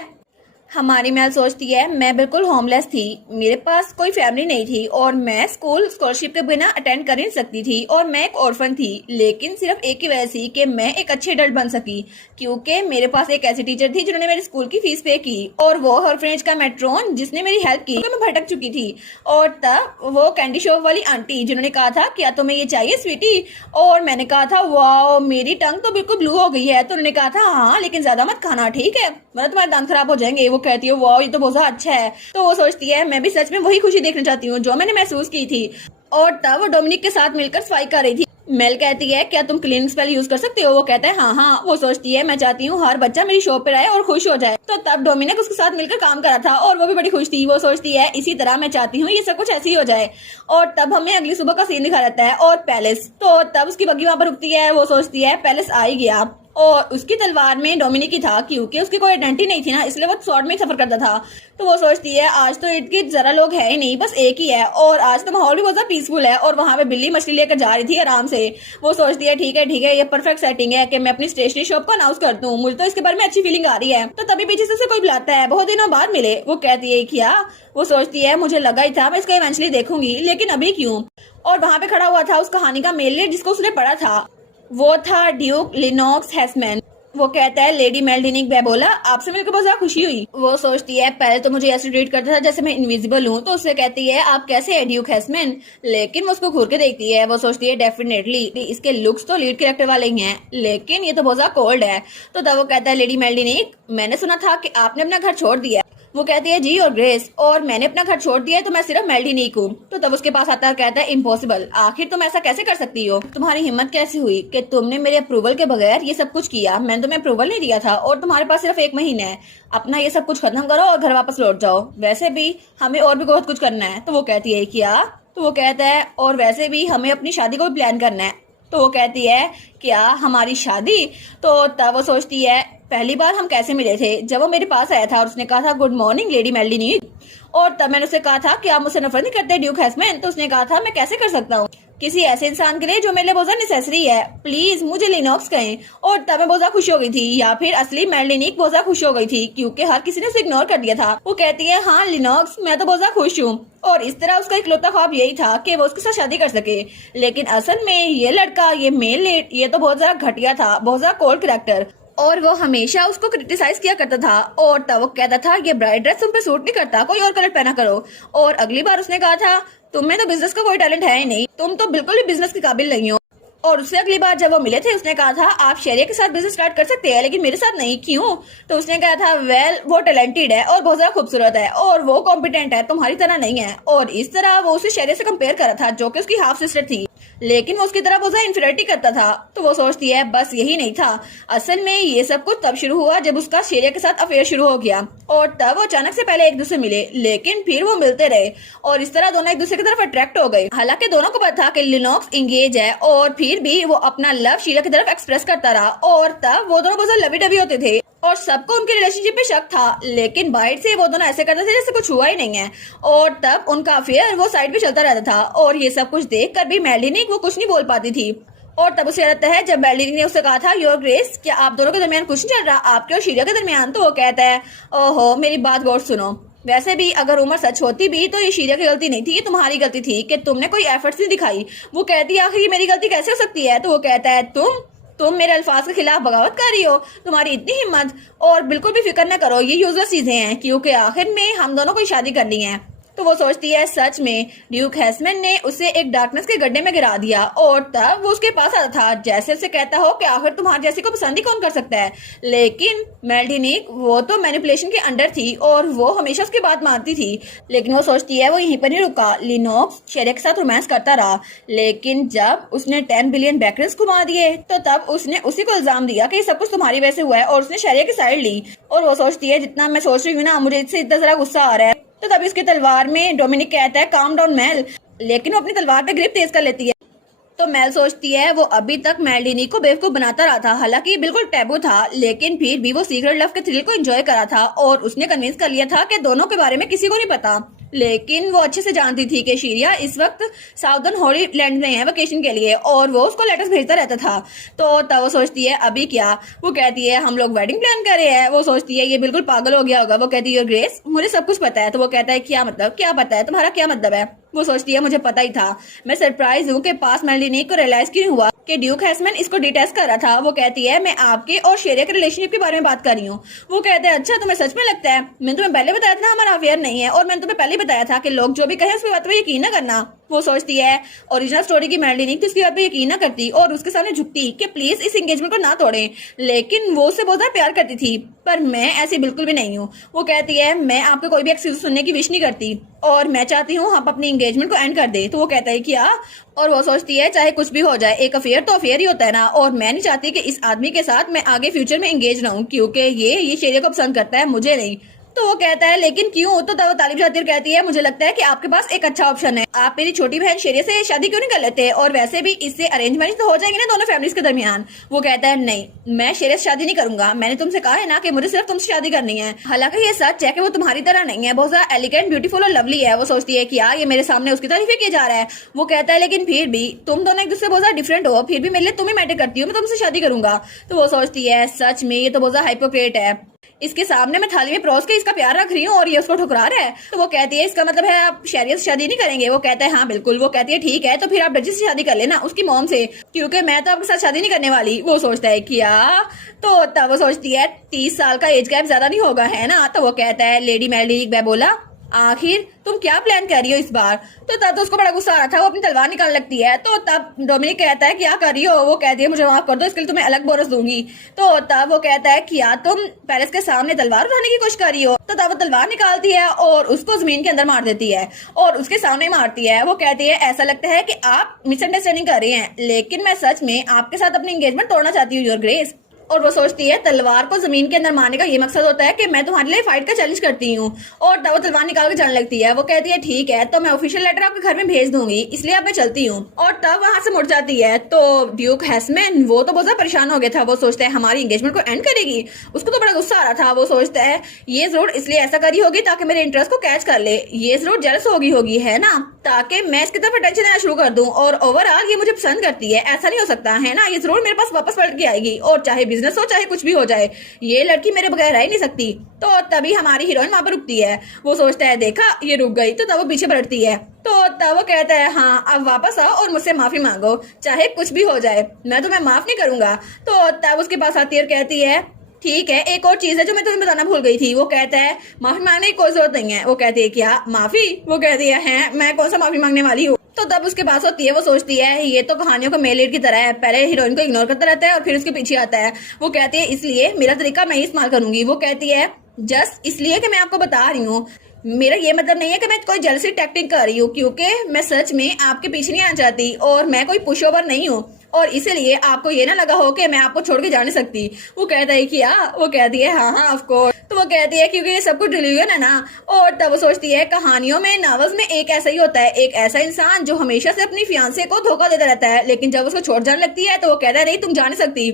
हमारी मैल सोचती है मैं बिल्कुल होमलेस थी, मेरे पास कोई फैमिली नहीं थी, और मैं स्कॉलरशिप के बिना अटेंड कर नहीं सकती थी, और मैं एक ऑर्फन थी, लेकिन सिर्फ एक ही वजह थी कि मैं एक अच्छी एडल्ट बन सकी, क्योंकि मेरे पास एक ऐसी टीचर थी जिन्होंने मेरे स्कूल की फीस पे की, और वो ऑर्फनेज का मैट्रोन जिसने मेरी हेल्प की, मैं भटक चुकी थी। और तब वो कैंडी शॉप वाली आंटी जिन्होंने कहा था क्या तुम्हें ये चाहिए स्वीटी, और मैंने कहा था वाह मेरी टंग तो बिल्कुल ब्लू हो गई है। तो उन्होंने कहा था हाँ लेकिन ज्यादा मत खाना ठीक है, वरना तुम्हारे दांत खराब हो जाएंगे। वो कहती है वाह ये तो बहुत अच्छा है। तो वो सोचती है मैं भी सच में वही खुशी देखना चाहती हूँ जो मैंने महसूस की थी। और तब वो डोमिनिक के साथ मिलकर सफाई कर रही थी। मेल कहती है क्या तुम क्लीनिंग स्पेल यूज कर सकते हो? वो कहता है हाँ। वो सोचती है मैं चाहती हूँ हर बच्चा मेरी शॉप पे आए और खुश हो जाए। तो तब डोमिनिक उसके साथ मिलकर काम करा था और वो भी बड़ी खुश थी। वो सोचती है इसी तरह मैं चाहती हूँ ये सब कुछ ऐसे ही हो जाए। और तब हमें अगली सुबह का सीन दिखा रहता है और पैलेस। तो तब उसकी बग्गी वहां पर रुकती है। वो सोचती है पैलेस आ ही गया, और उसकी तलवार में डोमिनिक ही था, क्योंकि उसकी कोई आइडेंटिटी नहीं थी ना, इसलिए वो स्वॉर्ड में सफर करता था। तो वो सोचती है आज तो इर्द गिर्द जरा लोग है ही नहीं, बस एक ही है, और आज तो माहौल भी बहुत पीसफुल है। और वहां पे बिल्ली मछली लेकर जा रही थी आराम से। वो सोचती है ठीक है ये परफेक्ट सेटिंग है कि मैं अपनी स्टेशनरी शॉप को अनाउंस कर दूं, मुझे तो इसके बारे में अच्छी फीलिंग आ रही है। तो तभी पीछे से कोई बुलाता है, बहुत दिनों बाद मिले। वो कहती है क्या? वो सोचती है मुझे लगा ही था मैं इसको इवेंचुअली देखूंगी, लेकिन अभी क्यों? और वहां पे खड़ा हुआ था उस कहानी का मेल लीड जिसको उसने पढ़ा था, वो था ड्यूक लिनोक्स हेस्मैन। वो कहता है लेडी मेल्डिनिक बेबोला, आपसे मिलकर बहुत ज्यादा खुशी हुई। वो सोचती है पहले तो मुझे ऐसे ट्रीट करता था जैसे मैं इनविजिबल हूँ। तो उससे कहती है आप कैसे है ड्यूक हेस्मैन? लेकिन वो उसको घूर के देखती है। वो सोचती है डेफिनेटली इसके लुक्स तो लीड कैरेक्टर वाले ही हैं, लेकिन ये तो बहुत ज्यादा कोल्ड है। तो तब वो कहता है लेडी मेल्डिनिक, मैंने सुना था कि आपने अपना घर छोड़ दिया। वो कहती है जी और ग्रेस, और मैंने अपना घर छोड़ दिया है तो मैं सिर्फ मेल्डिनिक हूँ। तो तब उसके पास आता है, कहता है इम्पॉसिबल, आखिर तुम ऐसा कैसे कर सकती हो? तुम्हारी हिम्मत कैसे हुई कि तुमने मेरे अप्रूवल के बगैर ये सब कुछ किया? मैंने तुम्हें अप्रूवल नहीं दिया था, और तुम्हारे पास सिर्फ 1 महीना है, अपना ये सब कुछ खत्म करो और घर वापस लौट जाओ। वैसे भी हमें और भी बहुत कुछ करना है। तो वो कहती है क्या? तो वो कहता है और वैसे भी हमें अपनी शादी को भी प्लान करना है। तो वो कहती है क्या हमारी शादी? तो तब वो सोचती है पहली बार हम कैसे मिले थे? जब वो मेरे पास आया था और उसने कहा था गुड मॉर्निंग लेडी मेल्डिनिक, और तब मैंने उसे कहा था कि आप मुझसे नफरत नहीं करते ड्यूक हेस्मैन? तो उसने कहा था मैं कैसे कर सकता हूँ किसी ऐसे इंसान के लिए जो मेरे लिए बहुत ज्यादा नेसेसरी है, प्लीज मुझे लिनोक्स कहें। और तब मैं बहुत ज्यादा खुश हो गई थी, या फिर असली मेल्डिनिक बहुत ज्यादा खुश हो गई थी, क्योंकि हर किसी ने उसे इग्नोर कर दिया था। वो कहती है हाँ लिनोक्स, मैं तो बहुत ज्यादा खुश हूँ। और इस तरह उसका इकलौता ख्वाब यही था कि वो उसके साथ शादी कर सके। लेकिन असल में ये लड़का, ये मेल लीड, ये तो बहुत ज्यादा घटिया था, बहुत ज्यादा कोल्ड कैरेक्टर, और वो हमेशा उसको क्रिटिसाइज किया करता था। और तब वो कहता था ये ब्राइड ड्रेस तुम पे सूट नहीं करता, कोई और कलर पहना करो। और अगली बार उसने कहा था तुम में तो बिजनेस का कोई टैलेंट है ही नहीं, तुम तो बिल्कुल भी बिजनेस के काबिल नहीं हो। और उससे अगली बार जब वो मिले थे उसने कहा था आप शेरिया के साथ बिजनेस स्टार्ट कर सकते हैं, लेकिन मेरे साथ नहीं, क्यों? तो उसने कहा था वेल वो टैलेंटेड है और बहुत ज्यादा खूबसूरत है और वो कॉम्पिटेंट है, तुम्हारी तरह नहीं है। और इस तरह वो उसे शेरिया से कंपेयर करा था जो कि उसकी हाफ सिस्टर थी, लेकिन वो उसकी तरह बहुत ज्यादा इंफीरियरिटी करता था। तो वो सोचती है बस यही नहीं था, असल में ये सब कुछ तब शुरू हुआ जब उसका शेरिया के साथ अफेयर शुरू हो गया। और तब वो अचानक से पहले एक दूसरे मिले, लेकिन फिर वो मिलते रहे और इस तरह दोनों एक दूसरे की तरफ अट्रैक्ट हो गए। हालांकि दोनों को पता था कि लिनोक्स इंगेज है, और फिर भी वो अपना लव शीला की तरफ एक्सप्रेस करता रहा। और तब वो दोनों बहुत लवी डबी होते थे और सबको उनके रिलेशनशिप पे शक था, लेकिन बाहर से वो दोनों ऐसे करते थे जैसे कुछ हुआ ही नहीं है। और तब उनका अफेयर वो साइड पे चलता रहता था, और ये सब कुछ देख कर भी मेल्डिनिक वो कुछ नहीं बोल पाती थी। और तब उसे याद है जब मेल्डिनिक ने उसे कहा था योर ग्रेस, क्या आप दोनों के दरमियान कुछ नहीं चल रहा, आपके और शीला के दरमियान? तो वो कहता है ओहो मेरी बात गौर सुनो, वैसे भी अगर उम्र सच होती भी तो ये शीला की गलती नहीं थी, ये तुम्हारी गलती थी कि तुमने कोई एफर्ट्स नहीं दिखाई। वो कहती है आखिर ये मेरी गलती कैसे हो सकती है? तो वो कहता है तुम मेरे अल्फाज के खिलाफ बगावत कर रही हो, तुम्हारी इतनी हिम्मत, और बिल्कुल भी फिक्र न करो, ये यूजलेस चीजें हैं, क्योंकि आखिर में हम दोनों को शादी करनी है। तो वो सोचती है सच में ड्यूक हेस्मैन ने उसे एक डार्कनेस के गड्ढे में गिरा दिया। और तब वो उसके पास आता था जैसे उसे कहता हो कि आखिर तुम्हारे जैसी को पसंद ही कौन कर सकता है। लेकिन मेल्डिनिक वो तो मैनिपुलेशन के अंडर थी और वो हमेशा उसकी बात मानती थी। लेकिन वो सोचती है वो यहीं पर नहीं रुका, लिनोक्स शेरिया के साथ रोमांस करता रहा, लेकिन जब उसने 10 बिलियन बैकरेल्स घुमा दिए तो तब उसने उसी को इल्जाम दिया कि सब कुछ तुम्हारी वजह से हुआ है, और उसने शेरिया की साइड ली। और वो सोचती है जितना मैं सोच रही हूँ ना, मुझे इससे इतना जरा गुस्सा आ रहा है। तो तभी उसकी तलवार में डोमिनिक कहता है काम डाउन मेल, लेकिन वो अपनी तलवार पे ग्रिप तेज कर लेती है। तो मेल सोचती है वो अभी तक मेल्डिनिक को बेवकूफ बनाता रहा था, हालांकि बिल्कुल टैबू था, लेकिन फिर भी वो सीक्रेट लव के थ्रिल को एंजॉय करा था और उसने कन्विंस कर लिया था कि दोनों के बारे में किसी को नहीं पता। लेकिन वो अच्छे से जानती थी कि शीरिया इस वक्त साउदर्न हॉली लैंड में है वेकेशन के लिए, और वो उसको लेटर्स भेजता रहता था। तो तब वो सोचती है अभी क्या? वो कहती है हम लोग वेडिंग प्लान कर रहे हैं। वो सोचती है ये बिल्कुल पागल हो गया होगा। वो कहती है योर ग्रेस मुझे सब कुछ पता है। तो वो कहता है क्या मतलब, क्या पता है, तुम्हारा क्या मतलब है? वो सोचती है मुझे पता ही था, मैं सरप्राइज हूँ कि पास मेल्डिनिक को रियलाइज क्यों हुआ कि ड्यूक हेस्मैन इसको डिटेस्ट कर रहा था। वो कहती है मैं आपके और शेरिया के रिलेशनशिप के बारे में बात कर रही हूँ। वो कहते हैं अच्छा तुम्हें सच में लगता है? मैंने तुम्हें पहले बताया था ना हमारा अफेयर नहीं है, और मैंने तुम्हें पहले बताया था कि लोग जो भी कहें उस पर बात पर यकीन न करना। वो सोचती है ओरिजिनल स्टोरी की मेल्डिनिक तो उसकी बात पे यकीन न करती और उसके सामने झुकती कि प्लीज इस एंगेजमेंट को ना तोड़ें, लेकिन वो उससे बहुत ज्यादा प्यार करती थी, पर मैं ऐसी बिल्कुल भी नहीं हूँ। वो कहती है मैं आपको कोई भी एक्सक्यूज सुनने की विश नहीं करती और मैं चाहती हूँ हम अपनी एंगेजमेंट को एंड कर दे। तो वो कहता है क्या? और वो सोचती है चाहे कुछ भी हो जाए एक अफेयर तो अफेयर ही होता है ना, और मैं नहीं चाहती कि इस आदमी के साथ मैं आगे फ्यूचर में एंगेज रहूं, क्योंकि ये शेरिया को पसंद करता है, मुझे नहीं। तो वो कहता है लेकिन क्यों? तो वो तालिब जाती है और कहती है मुझे लगता है कि आपके पास एक अच्छा ऑप्शन है, आप मेरी छोटी बहन शेरिया से शादी क्यों नहीं कर लेते, और वैसे भी इससे अरेंज मैरिज तो हो जाएगी ना दोनों फैमिलीज के दरमियान। वो कहता है नहीं, मैं शेरिया से शादी नहीं करूंगा, मैंने तुमसे कहा है ना कि मुझे सिर्फ तुमसे शादी करनी है। हालांकि ये सच है कि वो तुम्हारी तरह नहीं है, बहुत ज्यादा एलिगेंट, ब्यूटीफुल और लवली है। वो सोचती है कि यार ये मेरे सामने उसकी तारीफ किया जा रहा है। वो कहता है लेकिन फिर भी तुम दोनों एक दूसरे बहुत ज्यादा डिफरेंट हो, फिर भी मेरे लिए तुम ही मैटर करती हो, मैं तुमसे शादी करूंगा। तो वो सोचती है सच में ये तो बहुत ज्यादा हाइपोक्रेट है, इसके सामने मैं थाली में परोस के इसका प्यार रख रही हूँ और ये उसको ठुकरा रहा है। तो वो कहती है इसका मतलब है आप शेरिया से शादी नहीं करेंगे? वो कहता है हाँ बिल्कुल। वो कहती है ठीक है, तो फिर आप डची से शादी कर लेना, उसकी मॉम से, क्योंकि मैं तो आपके साथ शादी नहीं करने वाली। वो सोचता है क्या? तो तब वो सोचती है 30 साल का एज गैप ज्यादा नहीं होगा है ना? तो वो कहता है लेडी मेल्डिक बोला आखिर तुम क्या प्लान कर रही हो इस बार? तो तब तो उसको बड़ा गुस्सा आ रहा था, वो अपनी तलवार निकालने लगती है। तो तब डोमिनिक कहता है क्या कर रही हो? वो कहती है मुझे माफ कर दो, इसके लिए तुम्हें अलग बोनस दूंगी। तो तब वो कहता है क्या तुम पैलेस के सामने तलवार उठाने की कोशिश कर रही हो? तो तब वो तलवार निकालती है और उसको जमीन के अंदर मार देती है और उसके सामने मारती है। वो कहती है ऐसा लगता है कि आप मिसअंडरस्टैंडिंग कर रही हैं, लेकिन मैं सच में आपके साथ अपनी एंगेजमेंट तोड़ना चाहती हूँ योर ग्रेस। और वो सोचती है तलवार को जमीन के अंदर मारने का ये मकसद होता है कि मैं तुम्हारे लिए फाइट का चैलेंज करती हूँ। और तब वो तलवार निकाल के जाने लगती है। वो कहती है ठीक है, तो मैं ऑफिशियल लेटर आपके घर में भेज दूंगी, इसलिए अब मैं चलती हूँ। और तब वहां से मुड़ जाती है। तो ड्यूक हैसमैन वो तो बहुत ज्यादा परेशान हो गया था। वो सोचता है हमारी एंगेजमेंट को एंड करेगी, उसको तो बड़ा गुस्सा आ रहा था। वो सोचता है ये जरूर इसलिए ऐसा करी होगी ताकि मेरे इंटरेस्ट को कैच कर ले, ये जरूर जेलस होगी है ना, ताकि मैं इसकी तरफ अटेंशन देना शुरू कर दूं, और ओवरऑल ये मुझे पसंद करती है, ऐसा नहीं हो सकता है ना, ये जरूर मेरे पास वापस पलट के आएगी, और चाहे बिजनेस हो चाहे कुछ भी हो जाए, ये लड़की मेरे बगैर रह ही नहीं सकती। तो तभी हमारी हीरोइन वहां पर रुकती है। वो सोचता है देखा ये रुक गई। तो तब वो पीछे पलटती है। तो तब वो कहता है हाँ अब वापस आओ और मुझसे माफी मांगो, चाहे कुछ भी हो जाए, मैं तुम्हें माफ नहीं करूंगा। तो तब उसके पास आती है और कहती है ठीक है, एक और चीज है जो मैं तुम्हें बताना भूल गई थी। वो कहता है माफी मांगने की कोई जरूरत नहीं है। वो कहती है क्या माफी? वो कहती है मैं कौन सा माफी मांगने वाली हूँ? तो तब उसके पास होती है। वो सोचती है ये तो कहानियों का मेल लीड की तरह है, पहले हीरोइन को इग्नोर करता रहता है और फिर उसके पीछे आता है। वो कहती है इसलिए मेरा तरीका मैं ही इस्तेमाल करूंगी। वो कहती है जस्ट इसलिए कि मैं आपको बता रही हूँ, मेरा ये मतलब नहीं है कि मैं कोई जेलसी टैक्टिक कर रही हूँ, क्योंकि मैं सच में आपके पीछे नहीं आना चाहती और मैं कोई पुश ओवर नहीं हूँ, और इसीलिए आपको ये ना लगा हो कि मैं आपको छोड़ के जा नहीं सकती। वो कहता है क्या? वो कहती है हाँ ऑफ कोर्स। तो वो कहती है क्योंकि ये सब कुछ डिलीजन है ना। और तब वो सोचती है कहानियों में, नॉवेल्स में एक ऐसा ही होता है, एक ऐसा इंसान जो हमेशा से अपनी फियांसे को धोखा देता रहता है, लेकिन जब उसको छोड़ जाने लगती है तो वो कहता है नहीं तुम जा नहीं सकती।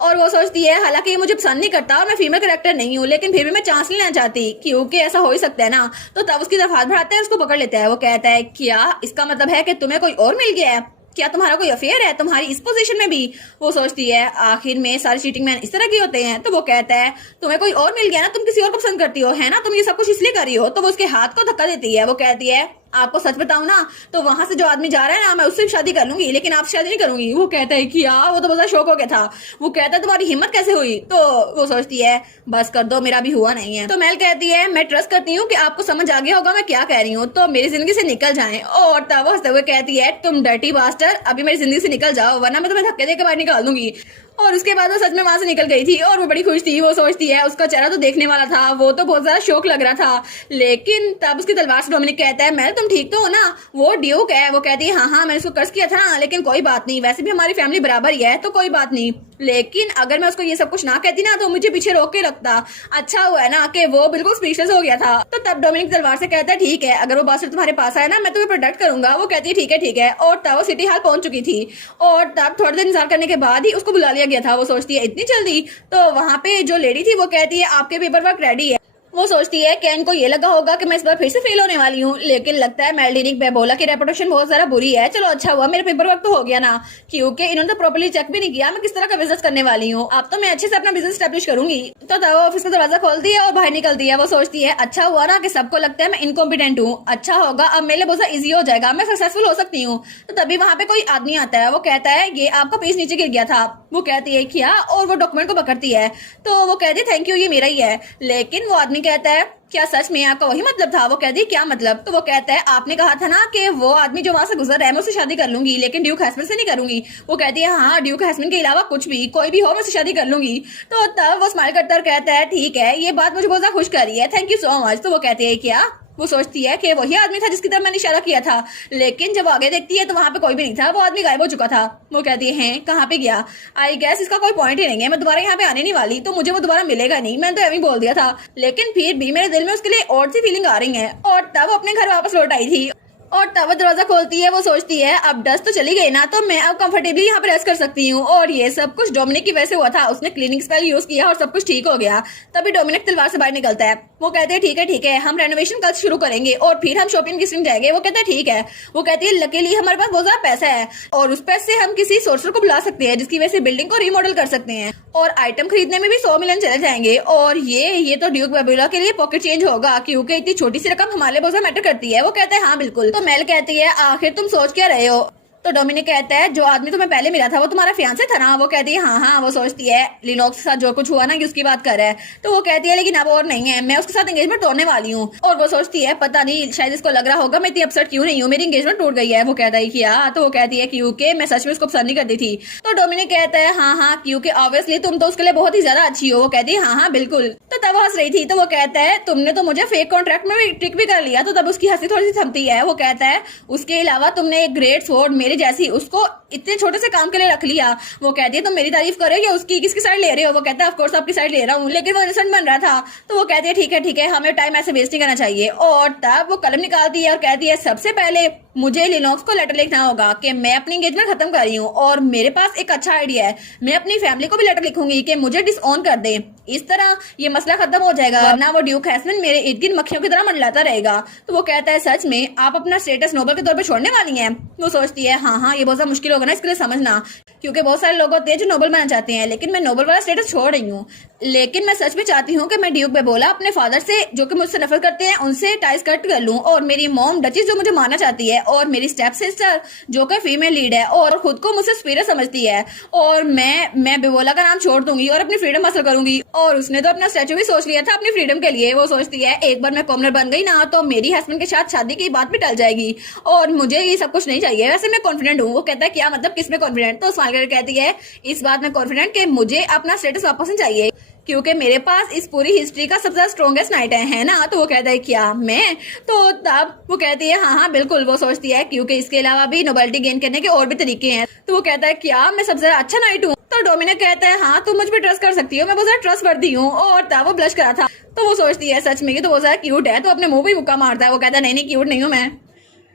और वो सोचती है हालांकि ये मुझे पसंद नहीं करता और मैं फीमेल कैरेक्टर नहीं हूँ, लेकिन फिर भी मैं चांस नहीं लेना चाहती, क्योंकि ऐसा हो ही सकता है ना। तो तब उसकी तरफ हाथ बढ़ाते हैं, उसको पकड़ लेता है। वो कहता है क्या इसका मतलब है कि तुम्हें कोई और मिल गया है? क्या तुम्हारा कोई अफेयर है तुम्हारी इस पोजीशन में भी? वो सोचती है आखिर में सारे चीटिंग मैन इस तरह के होते हैं। तो वो कहता है तुम्हें कोई और मिल गया ना, तुम किसी और को पसंद करती हो है ना, तुम ये सब कुछ इसलिए कर रही हो। तो वो उसके हाथ को धक्का देती है। वो कहती है आपको सच बताऊं ना, तो वहां से जो आदमी जा रहा है ना, मैं उससे शादी कर लूंगी, लेकिन आपसे शादी नहीं करूंगी। वो कहता है कि वो तो बहुत शौक हो गया था। वो कहता है तुम्हारी हिम्मत कैसे हुई? तो वो सोचती है बस कर दो, मेरा भी हुआ नहीं है। तो मेल कहती है मैं ट्रस्ट करती हूँ कि आपको समझ आ गया होगा मैं क्या कह रही हूँ, तो मेरी जिंदगी से निकल जाए। और तब वो हंसते हुए कहती है तुम डर्टी बास्टर, अभी मेरी जिंदगी से निकल जाओ वरना मैं तुम्हें धक्के देकर बाहर निकाल दूंगी। और उसके बाद वो सच में वहां से निकल गई थी और वो बड़ी खुश थी। वो सोचती है उसका चेहरा तो देखने वाला था, वो तो बहुत ज्यादा शौक लग रहा था, लेकिन तब उसकी तलवार से डोमिनिक कहता है मैं तुम ठीक तो हो ना? वो ड्यूक है। वो कहती है हाँ मैंने उसको कर्ज किया था ना, लेकिन कोई बात नहीं, वैसे भी हमारी फैमिली बराबर ही है तो कोई बात नहीं, लेकिन अगर मैं उसको ये सब कुछ ना कहती ना तो मुझे पीछे रोक के रखता। अच्छा हुआ है ना कि वो बिल्कुल स्पीचलेस हो गया था। तो तब डोमिनिक तलवार से कहता है ठीक है, अगर वो बास्टर तुम्हारे पास आया ना मैं तुम्हें प्रोटेक्ट करूंगा। वो कहती है ठीक है। और तब वो सिटी हॉल पहुंच चुकी थी और तब थोड़ी देर इंतजार करने के बाद ही उसको बुला लिया गया था। वो सोचती है इतनी जल्दी? तो वहां पे जो लेडी थी वो कहती है आपके पेपर वर्क रेडी है। वो सोचती है कि इनको ये लगा होगा कि मैं इस बार फिर से फेल होने वाली हूँ, लेकिन लगता है मेल्डिनिक बेबोला की रेपुटेशन बहुत ज्यादा बुरी है। चलो अच्छा हुआ मेरा पेपर वर्क तो हो गया ना, क्योंकि इन्होंने तो प्रॉपर्ली चेक भी नहीं किया मैं किस तरह का बिजनेस करने वाली हूँ। अब तो मैं अच्छे से अपना बिजनेस स्टैब्लिश करूंगी। तो तब ऑफिस का दरवाजा खोलती है और बाहर निकलती है। वो सोचती है अच्छा हुआ ना कि सबको लगता है मैं इनकॉम्पिटेंट हूँ, अच्छा होगा अब मेरे लिए बहुत ईजी हो जाएगा, मैं सक्सेसफुल हो सकती हूँ। तो तभी वहां पे कोई आदमी आता है। वो कहता है ये आपका पेज नीचे गिर गया था। वो कहती है क्या? और वो डॉक्यूमेंट को पकड़ती है। तो वो कहती है थैंक यू ये मेरा ही है, लेकिन वो आदमी कहता है क्या सच में आपका वही मतलब था? वो कहती है क्या मतलब? तो वो कहता है आपने कहा था ना कि वो आदमी जो वहां से गुजर रहा है मैं उससे शादी कर लूंगी, लेकिन ड्यूक हैसमैन से नहीं करूंगी। वो कहती है हाँ ड्यूक हैसमैन के अलावा कुछ भी कोई भी हो मैं उससे शादी कर लूंगी। तो तब वो स्माइल करता और कहता है ठीक है, ये बात मुझे बहुत ज्यादा खुश कर रही है, थैंक यू सो मच। तो वो कहती है क्या? वो सोचती है कि वही आदमी था जिसकी तरफ मैंने इशारा किया था, लेकिन जब आगे देखती है तो वहां पे कोई भी नहीं था, वो आदमी गायब हो चुका था। वो कहती है कहाँ पे गया, आई गैस इसका कोई पॉइंट ही नहीं है, मैं दोबारा यहाँ पे आने नहीं वाली, तो मुझे वो दोबारा मिलेगा नहीं, मैंने तो एवं बोल दिया था। लेकिन फिर भी मेरे दिल में उसके लिए और सी फीलिंग आ रही है, और तब वो अपने घर वापस लौट आई थी। और तब वो दरवाजा खोलती है, वो सोचती है अब डस्ट तो चली गई ना, तो मैं अब कंफर्टेबली यहाँ पे रेस्ट कर सकती हूँ। और ये सब कुछ डोमिनिक की वजह से हुआ था, उसने क्लीनिंग स्पेल यूज किया और सब कुछ ठीक हो गया। तभी डोमिनिक तलवार से बाहर निकलता है। वो कहते हैं ठीक है हम रेनोवेशन कल शुरू करेंगे और फिर हम शॉपिंग किस जाएंगे। वो कहता है ठीक है। वो कहती है लकीली हमारे पास बहुत ज्यादा पैसा है और उस पैसे से हम किसी सोर्सर को बुला सकते हैं जिसकी वजह से बिल्डिंग को रीमॉडल कर सकते हैं और आइटम खरीदने में भी 100 मिलियन चले जाएंगे। और ये तो ड्यूक बेबुला के लिए पॉकेट चेंज होगा, क्योंकि इतनी छोटी सी रकम हमारे लिए बहुत ज्यादा मैटर करती है। वो कहता है हाँ बिल्कुल। तो मेल कहती है आखिर तुम सोच क्या रहे हो। तो डोमिनिक कहता है जो आदमी तुम्हें पहले मिला था वो तुम्हारा फियांसे था ना। वो कहती है हाँ। वो सोचती है लिनोक्स के साथ जो कुछ हुआ ना कि उसकी बात कर रहा है। तो वो कहती है लेकिन अब और नहीं है, मैं उसके साथ एंगेजमेंट तोड़ने वाली हूँ। और वो सोचती है पता नहीं शायद इसको लग रहा होगा मैं इतनी अपसेट क्यों नहीं हूँ, मेरी एंगेजमेंट टूट गई है। वो कहता है क्या। तो वो कहती है क्योंकि मैं सच में उसको पसंद नहीं करती थी। तो डोमिनिक कहता है हाँ क्योंकि ऑब्वियसली तुम तो उसके लिए बहुत ही ज्यादा अच्छी हो। वो कहती है हाँ बिल्कुल। तो तब हंस रही थी। तो वो कहता है तुमने तो मुझे फेक कॉन्ट्रैक्ट में भी ट्रिक भी कर लिया। तो तब उसकी हंसी थोड़ी सी थमती है। वो कहता है उसके अलावा तुमने एक ग्रेट स्वॉर्ड मेरे जैसी उसको इतने छोटे से काम के लिए रख लिया। वो कहती है तुम मेरी तारीफ कर रहे हो या उसकी, किसकी साइड ले रहे हो। वो कहता है ऑफ कोर्स आपकी साइड ले रहा हूँ, लेकिन वो इनोसेंट बन रहा था। तो वो कहती है ठीक है हमें टाइम ऐसे वेस्ट नहीं करना चाहिए। और तब वो कलम निकालती है और कहती है सबसे पहले मुझे लिनोक्स को लेटर लिखना होगा कि मैं अपनी एंगेजमेंट खत्म कर रही हूँ और मेरे पास एक अच्छा आइडिया है, मैं अपनी फैमिली को भी लेटर लिखूंगी कि मुझे डिसऑन कर दे। इस तरह ये मसला खत्म हो जाएगा, वरना वो ड्यूक हैस्मन मेरे इर्द गिर्द मक्खियों की तरह मंडलाता रहेगा। तो वो कहता है सच में आप अपना स्टेटस नोबल के तौर पे छोड़ने वाली हैं। वो सोचती है हाँ ये बहुत ज्यादा मुश्किल होगा ना इसके लिए समझना, क्योंकि बहुत सारे लोग होते हैं जो नोबल बनना चाहते हैं, लेकिन मैं नोबल वाला स्टेटस छोड़ रही हूँ। लेकिन मैं सच में चाहती हूँ कि मैं ड्यूक बेबोला अपने फादर से जो कि मुझसे नफरत करते हैं उनसे टाइज कट कर लूं, और मेरी मॉम डचिस जो मुझे मारना चाहती है, और मेरी स्टेप सिस्टर जो कि फीमेल लीड है और खुद को मुझसे सुपीरियर समझती है, और मैं बेबोला का नाम छोड़ दूंगी और अपनी फ्रीडम हासिल करूंगी। और उसने तो अपना स्टैचू भी सोच लिया था अपनी फ्रीडम के लिए। वो सोचती है एक बार मैं कॉमनर बन गई ना तो मेरी हस्बैंड के साथ शादी की बात भी टल जाएगी और मुझे ये सब कुछ नहीं चाहिए। वैसे मैं कॉन्फिडेंट हूँ। वो कहता है क्या मतलब किस में कॉन्फिडेंट। तो स्माइल करके कहती है इस बात में कॉन्फिडेंट कि मुझे अपना स्टेटस वापस नहीं चाहिए, क्योंकि मेरे पास इस पूरी हिस्ट्री का सबसे स्ट्रॉन्गेस्ट नाइट है ना। तो वो कहता है क्या मैं। तो तब वो कहती है हाँ बिल्कुल। वो सोचती है क्योंकि इसके अलावा भी नोबेलिटी गेन करने के और भी तरीके हैं। तो वो कहता है क्या मैं सबसे अच्छा नाइट हूँ। तो डोमिनिक कहता है हाँ तुम मुझ पर ट्रस्ट कर सकती हो, मैं बहुत ज्यादा ट्रस्ट वर्दी हूँ। और तब वो ब्लश करा था। तो वो सोचती है सच में ये तो बहुत ज्यादा क्यूट है, तो अपने मुंह भी मुक्का मारता है। वो कहता है नहीं क्यूट नहीं हूँ मैं।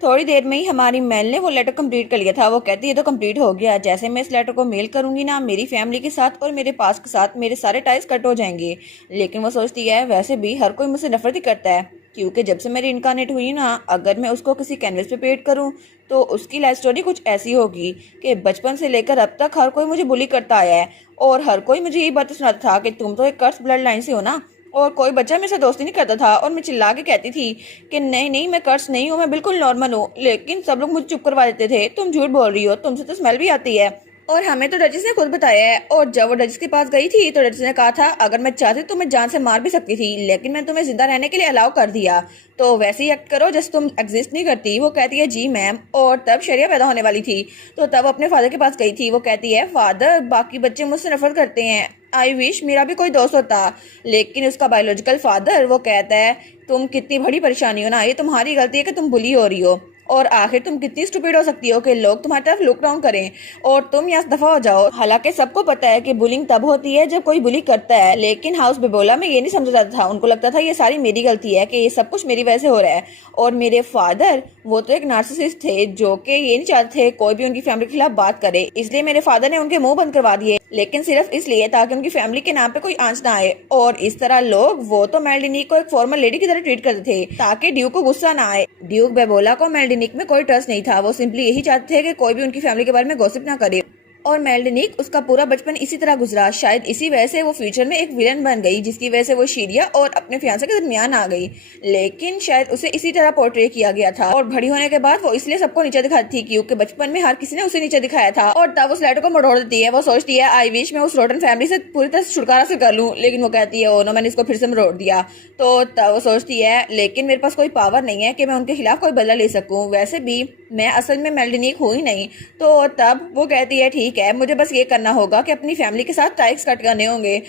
थोड़ी देर में ही हमारी मेल ने वो लेटर कंप्लीट कर लिया था। वो कहती है ये तो कंप्लीट हो गया, जैसे मैं इस लेटर को मेल करूंगी ना मेरी फैमिली के साथ और मेरे पास के साथ मेरे सारे टाइज कट हो जाएंगे। लेकिन वो सोचती है वैसे भी हर कोई मुझसे नफरत ही करता है, क्योंकि जब से मेरी इनकारनेट हुई ना अगर मैं उसको किसी कैनवस पे पेंट करूं तो उसकी लाइफ स्टोरी कुछ ऐसी होगी कि बचपन से लेकर अब तक हर कोई मुझे बुली करता आया है और हर कोई मुझे यही बात सुनाता था कि तुम तो एक कर्स ब्लड लाइन से हो ना, और कोई बच्चा मेरे से दोस्ती नहीं करता था। और मैं चिल्ला के कहती थी कि नहीं मैं कर्स नहीं हूँ, मैं बिल्कुल नॉर्मल हूँ, लेकिन सब लोग मुझे चुप करवा देते थे। तुम झूठ बोल रही हो, तुमसे तो स्मेल भी आती है। और हमें तो डचिस ने खुद बताया है। और जब वो डचिस के पास गई थी तो डचिस ने कहा था अगर मैं चाहती तो मैं जान से मार भी सकती थी, लेकिन मैं तुम्हें जिंदा रहने के लिए अलाउ कर दिया, तो वैसे ही एक्ट करो जैसे तुम एग्जिस्ट नहीं करती। वो कहती है जी मैम। और तब शरिया पैदा होने वाली थी तो तब अपने फादर के पास गई थी। वो कहती है फादर बाकी बच्चे मुझसे नफरत करते हैं, आई विश मेरा भी कोई दोस्त होता। लेकिन उसका बायोलॉजिकल फादर वो कहता है तुम कितनी बड़ी परेशानी हो ना, ये तुम्हारी गलती है कि तुम बुली हो रही हो, और आखिर तुम कितनी स्टूपिड हो सकती हो कि लोग तुम्हारी तरफ लुक डाउन करें और तुम यहाँ से दफा हो जाओ। हालांकि सबको पता है कि बुलिंग तब होती है जब कोई बुली करता है, लेकिन हाउस बेबोला में ये नहीं समझा जाता था। उनको लगता था ये सारी मेरी गलती है कि ये सब कुछ मेरी वजह से हो रहा है। और मेरे फादर वो तो एक नार्सिसिस्ट थे जो कि ये नहीं चाहते थे कोई भी उनकी फैमिली के खिलाफ बात करे, इसलिए मेरे फादर ने उनके मुंह बंद करवा दिए, लेकिन सिर्फ इसलिए ताकि उनकी फैमिली के नाम पे कोई आंच ना आए। और इस तरह लोग वो तो मेल्डिनिक को एक फॉर्मल लेडी की तरह ट्रीट करते थे ताकि ड्यूक को गुस्सा ना आए। ड्यूक बेबोला को मेल्डिनिक में कोई ट्रस्ट नहीं था, वो सिंपली यही चाहते थे कि कोई भी उनकी फैमिली के बारे में गॉसिप ना करे। और मेल्डिनिक उसका पूरा बचपन इसी तरह गुजरा, शायद इसी वजह से वो फ्यूचर में एक विलन बन गई, जिसकी वजह से वो शीरिया और अपने फियांसे के दरमियान आ गई। लेकिन शायद उसे इसी तरह पोर्ट्रे किया गया था और बड़ी होने के बाद वो इसलिए सबको नीचे दिखाती थी क्योंकि बचपन में हर किसी ने उसे नीचे दिखाया था। और तब उस लेटर को मरोड़ देती है। वो सोचती है आई विश मैं उस रोटन फैमिली से पूरी तरह छुटकारा से कर लूं, लेकिन वो कहती है ओ नो मैंने इसको फिर से मरोड़ दिया। तो तब वो सोचती है लेकिन मेरे पास कोई पावर नहीं है कि मैं उनके खिलाफ कोई बदला ले सकूं, वैसे भी मैं असल में मेल्डिनिक हुई नहीं। तो तब वो कहती है ठीक है मुझे बस ये करना होगा कि अपनी फैमिली के साथ टाइज कट करने होंगे।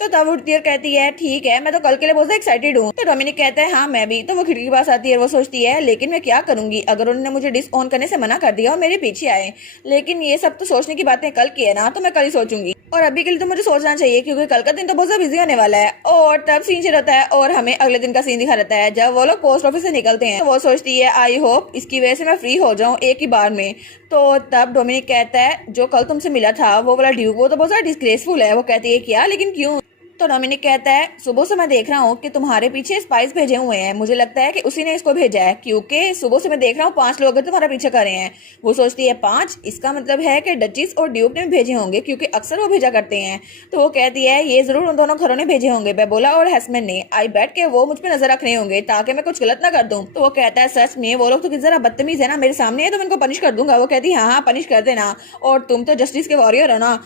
तो तब उठती है और कहती है ठीक है, मैं तो कल के लिए बहुत एक्साइटेड हूँ। तो डोमिनिक कहता है हाँ मैं भी। तो वो खिड़की के पास आती है, वो सोचती है लेकिन मैं क्या करूंगी अगर उन्होंने मुझे डिश ऑन करने से मना कर दिया और मेरे पीछे आए। लेकिन ये सब तो सोचने की बातें कल की है ना, तो मैं कल ही सोचूंगी और अभी के लिए तो मुझे सोचना चाहिए क्योंकि कल का दिन तो बहुत ज्यादा बिजी होने वाला है। और तब सीन चल रहता है और हमें अगले दिन का सीन दिखा रहता है जब वो लोग पोस्ट ऑफिस से निकलते हैं। तो वो सोचती है आई होप इसकी वजह से मैं फ्री हो जाऊं एक ही बार में। तो तब डोमिनिक कहता है जो कल तुमसे मिला था वो वाला ड्यूक वो तो बहुत ज्यादा डिस्ग्रेसफुल है। वो कहती है क्या, लेकिन क्यों? तो डोमिनिक कहता है सुबह से मैं देख रहा हूँ कि तुम्हारे पीछे स्पाइस भेजे हुए हैं, मुझे लगता है कि उसी ने इसको भेजा है क्योंकि सुबह से मैं देख रहा हूँ 5 लोग तुम्हारा पीछे कर रहे हैं। वो सोचती है 5, इसका मतलब है कि डचिस और ड्यूक ने भेजे होंगे क्योंकि अक्सर वो भेजा करते हैं। तो वो कहती है ये जरूर उन दोनों घरों ने भेजे होंगे, बेबोला और हैसमैन ने। आई बैठ के वो मुझ पर नजर रख रहे होंगे ताकि मैं कुछ गलत ना कर दूं। तो वो कहता है सच में वो लोग तो जरा बदतमीज है ना, मेरे सामने है तो मैं इनको पनिश कर दूंगा। वो कहती है हाँ पनिश कर देना, और तुम तो जस्टिस के वॉरियर हो ना।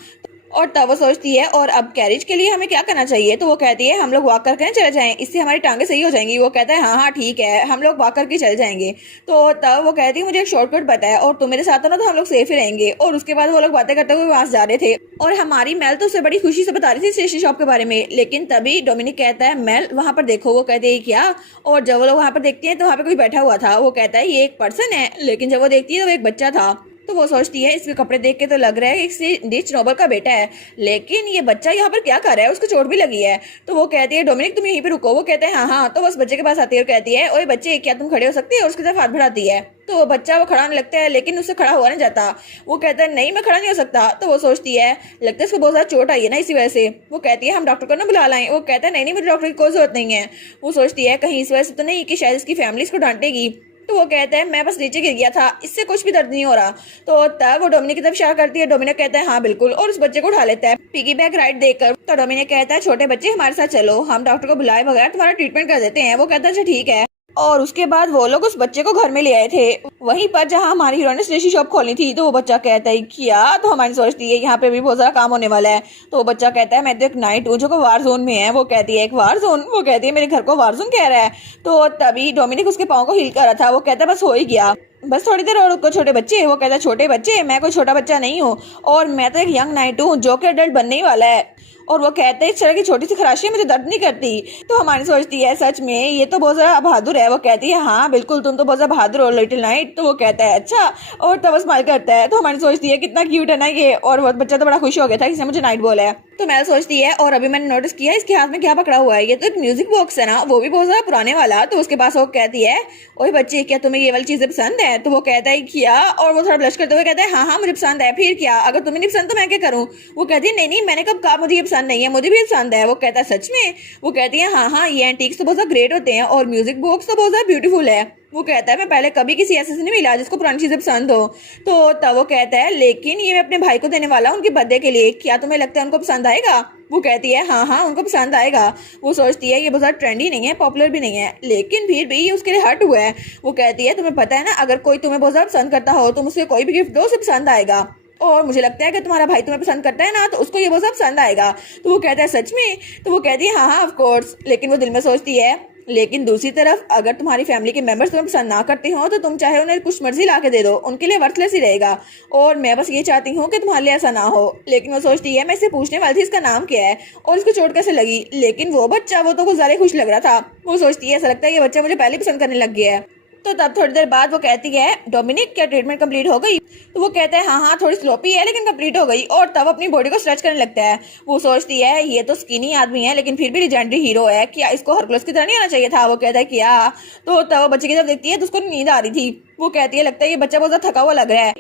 और तब वो सोचती है और अब कैरेज के लिए हमें क्या करना चाहिए। तो वो कहती है हम लोग वॉक करके चले जाएं, इससे हमारी टांगे सही हो जाएंगी। वो कहता है हाँ हाँ ठीक है, हम लोग वॉक करके चले जाएंगे। तो तब वो कहती है मुझे एक शॉर्टकट पता है और तुम मेरे साथ हो ना तो हम लोग सेफ ही रहेंगे। और उसके बाद वो लोग बातें करते हुए वहां से जा रहे थे और हमारी मेल तो उसे बड़ी खुशी से बता रही थी स्टेशनरी शॉप के बारे में। लेकिन तभी डोमिनिक कहता है मेल वहां पर देखो। वो कहते हैं क्या? और जब वो लोग वहां पर देखते हैं तो वहां पर कोई बैठा हुआ था। वो कहता है ये एक पर्सन है, लेकिन जब वो देखती है तो वो एक बच्चा था। तो वो सोचती है इसके कपड़े देख के तो लग रहा है कि रिच नोबल का बेटा है, लेकिन ये बच्चा यहाँ पर क्या कर रहा है, उसको चोट भी लगी है। तो वो कहती है डोमिनिक तुम यहीं पे रुको। वो कहते हैं हाँ हाँ। तो बस बच्चे के पास आती है और कहती है ओए बच्चे क्या तुम खड़े हो सकती है, और उसकी तरफ हाथ बढ़ाती है। तो वो बच्चा वो खड़ा होने लगता है लेकिन उससे खड़ा हुआ नहीं जाता। वो कहता है नहीं मैं खड़ा नहीं हो सकता। तो वो सोचती है लगता है इसको बहुत ज्यादा चोट आई है ना इसी वजह से। वो कहती है हम डॉक्टर को ना बुला लाएं। वो कहता है नहीं नहीं मुझे डॉक्टर की कोई जरूरत नहीं है। वो सोचती है कहीं इस वजह से तो नहीं कि शायद इसकी फैमिली इसको डांटेगी। तो वो कहता है मैं बस नीचे गिर गया था, इससे कुछ भी दर्द नहीं हो रहा। तो तब वो डोमिनिक की तरफ इशारा करती है। डोमिनिक कहता है हाँ बिल्कुल, और उस बच्चे को उठा लेता है पिगी बैक राइड देकर। तो डोमिनिक कहता है छोटे बच्चे हमारे साथ चलो, हम डॉक्टर को बुलाए बगैर तुम्हारा ट्रीटमेंट कर देते हैं। वो कहता है अच्छा ठीक है। और उसके बाद वो लोग उस बच्चे को घर में ले आए थे वहीं पर जहां हमारी हीरोइन ने स्टेशनरी शॉप खोली थी। तो वो बच्चा कहता है क्या? तो हमारी सोचती है यहाँ पे भी बहुत सारा काम होने वाला है। तो वो बच्चा कहता है मैं तो एक नाइट हूँ जो को वार जोन में है। वो कहती है एक वार जोन? वो कहती है मेरे घर को वार जोन कह रहा है। तो तभी डोमिनिक उसके पाँव को हिल कर रहा था। वो कहता है बस हो ही गया, बस थोड़ी देर और रुको छोटे बच्चे। वो कहता है छोटे बच्चे मैं कोई छोटा बच्चा नहीं हूँ और मैं तो एक यंग नाइट हूँ जो कि अडल्ट बनने ही वाला है। और वो कहते हैं इस तरह की छोटी सी खराशियां मुझे दर्द नहीं करती। तो हमारी सोचती है सच में ये तो बहुत ज्यादा बहादुर है। वो कहती है हाँ बिल्कुल तुम तो बहुत ज्यादा बहादुर हो लिटिल नाइट। तो वो कहता है अच्छा, और तब स्माइल करता है। तो हमारी सोचती है कितना क्यूट है ना ये, और वो बच्चा तो बड़ा खुश हो गया था इसने मुझे नाइट बोला है। तो मैं सोचती है और अभी मैंने नोटिस किया इसके हाथ में क्या पकड़ा हुआ है, ये तो एक म्यूजिक बॉक्स है ना, वो भी बहुत ज्यादा पुराने वाला। तो उसके पास वो कहती है ओए बच्चे क्या तुम्हें ये वाली चीजें पसंद है? तो वो कहता है क्या, और वो थोड़ा ब्लश करते हुए कहता है हाँ हाँ मुझे पसंद है। फिर क्या, अगर तुम्हें नहीं पसंद तो मैं क्या करूँ? वो कहती है नहीं नहीं मैंने कब कहा मुझे ये पसंद नहीं है, मुझे भी पसंद है। वो कहता है सच में? वो कहती है हाँ हाँ ये एंटीक्स तो बहुत ज्यादा ग्रेट होते हैं और म्यूजिक बॉक्स तो बहुत ज्यादा ब्यूटीफुल है। वो कहता है मैं पहले कभी किसी ऐसे से नहीं मिला जिसको पुरानी चीजें पसंद हो। तो तब वो कहता है लेकिन ये मैं अपने भाई को देने वाला हूँ उनके बर्थडे के लिए, क्या तुम्हें लगता है उनको पसंद आएगा? वो कहती है हाँ हाँ उनको पसंद आएगा। वो सोचती है ये बहुत ज्यादा ट्रेंडी नहीं है, पॉपुलर भी नहीं है, लेकिन फिर भी ये उसके लिए हर्ट हुआ है। वो कहती है तुम्हें पता है ना अगर कोई तुम्हें बहुत ज्यादा पसंद करता हो तुम उससे कोई भी गिफ्ट दो उसे पसंद आएगा, और मुझे लगता है कि तुम्हारा भाई तुम्हें पसंद करता है ना तो उसको ये बहुत ज्यादा पसंद आएगा। तो वो कहता है सच में? तो वो कहती है हाँ हाँ ऑफ कोर्स। लेकिन वो दिल में सोचती है लेकिन दूसरी तरफ अगर तुम्हारी फैमिली के मेंबर्स तुम्हें पसंद ना करते हो तो तुम चाहे उन्हें कुछ मर्जी ला के दे दो, उनके लिए वर्थलेस ही रहेगा। और मैं बस ये चाहती हूँ कि तुम्हारे लिए ऐसा ना हो। लेकिन वो सोचती है मैं इससे पूछने वाली थी इसका नाम क्या है और इसको चोट कैसे लगी, लेकिन वो बच्चा वो तो कुछ ज्यादा खुश लग रहा था। वो सोचती है ऐसा लगता है ये बच्चा मुझे पहले पसंद करने लग गया है। तो तब थोड़ी देर बाद वो कहती है डोमिनिक क्या ट्रीटमेंट कंप्लीट हो गई? तो वो कहता है हाँ हाँ थोड़ी स्लोपी है लेकिन कंप्लीट हो गई। और तब अपनी बॉडी को स्ट्रेच करने लगता है। वो सोचती है ये तो स्किनी आदमी है लेकिन फिर भी लेजेंडरी हीरो है, क्या इसको हरकुलस की तरह नहीं आना चाहिए था? वो कहता है क्या? तो तब वो बच्चे की तरफ देखती है तो उसको नींद आ रही थी। वो कहती है लगता है ये बच्चा बहुत ज्यादा थका हुआ लग रहा है।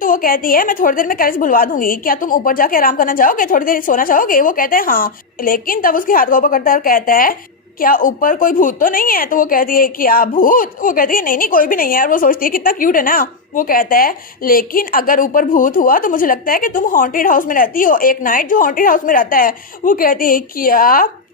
तो वो कहती है मैं थोड़ी देर में कैरेज बुलवा दूंगी, क्या तुम ऊपर जाके आराम करना चाहोगे, थोड़ी देर सोना चाहोगे? वो कहता है हाँ। लेकिन तब उसके हाथ को ऊपर करता है और कहता है क्या ऊपर कोई भूत तो नहीं है? तो वो कहती है क्या भूत? वो कहती है नहीं नहीं कोई भी नहीं है। और वो सोचती है कितना क्यूट है ना। वो कहता है लेकिन अगर ऊपर भूत हुआ तो मुझे लगता है कि तुम हॉन्टेड हाउस में रहती हो, एक नाइट जो हॉन्टेड हाउस में रहता है। वो कहती है क्या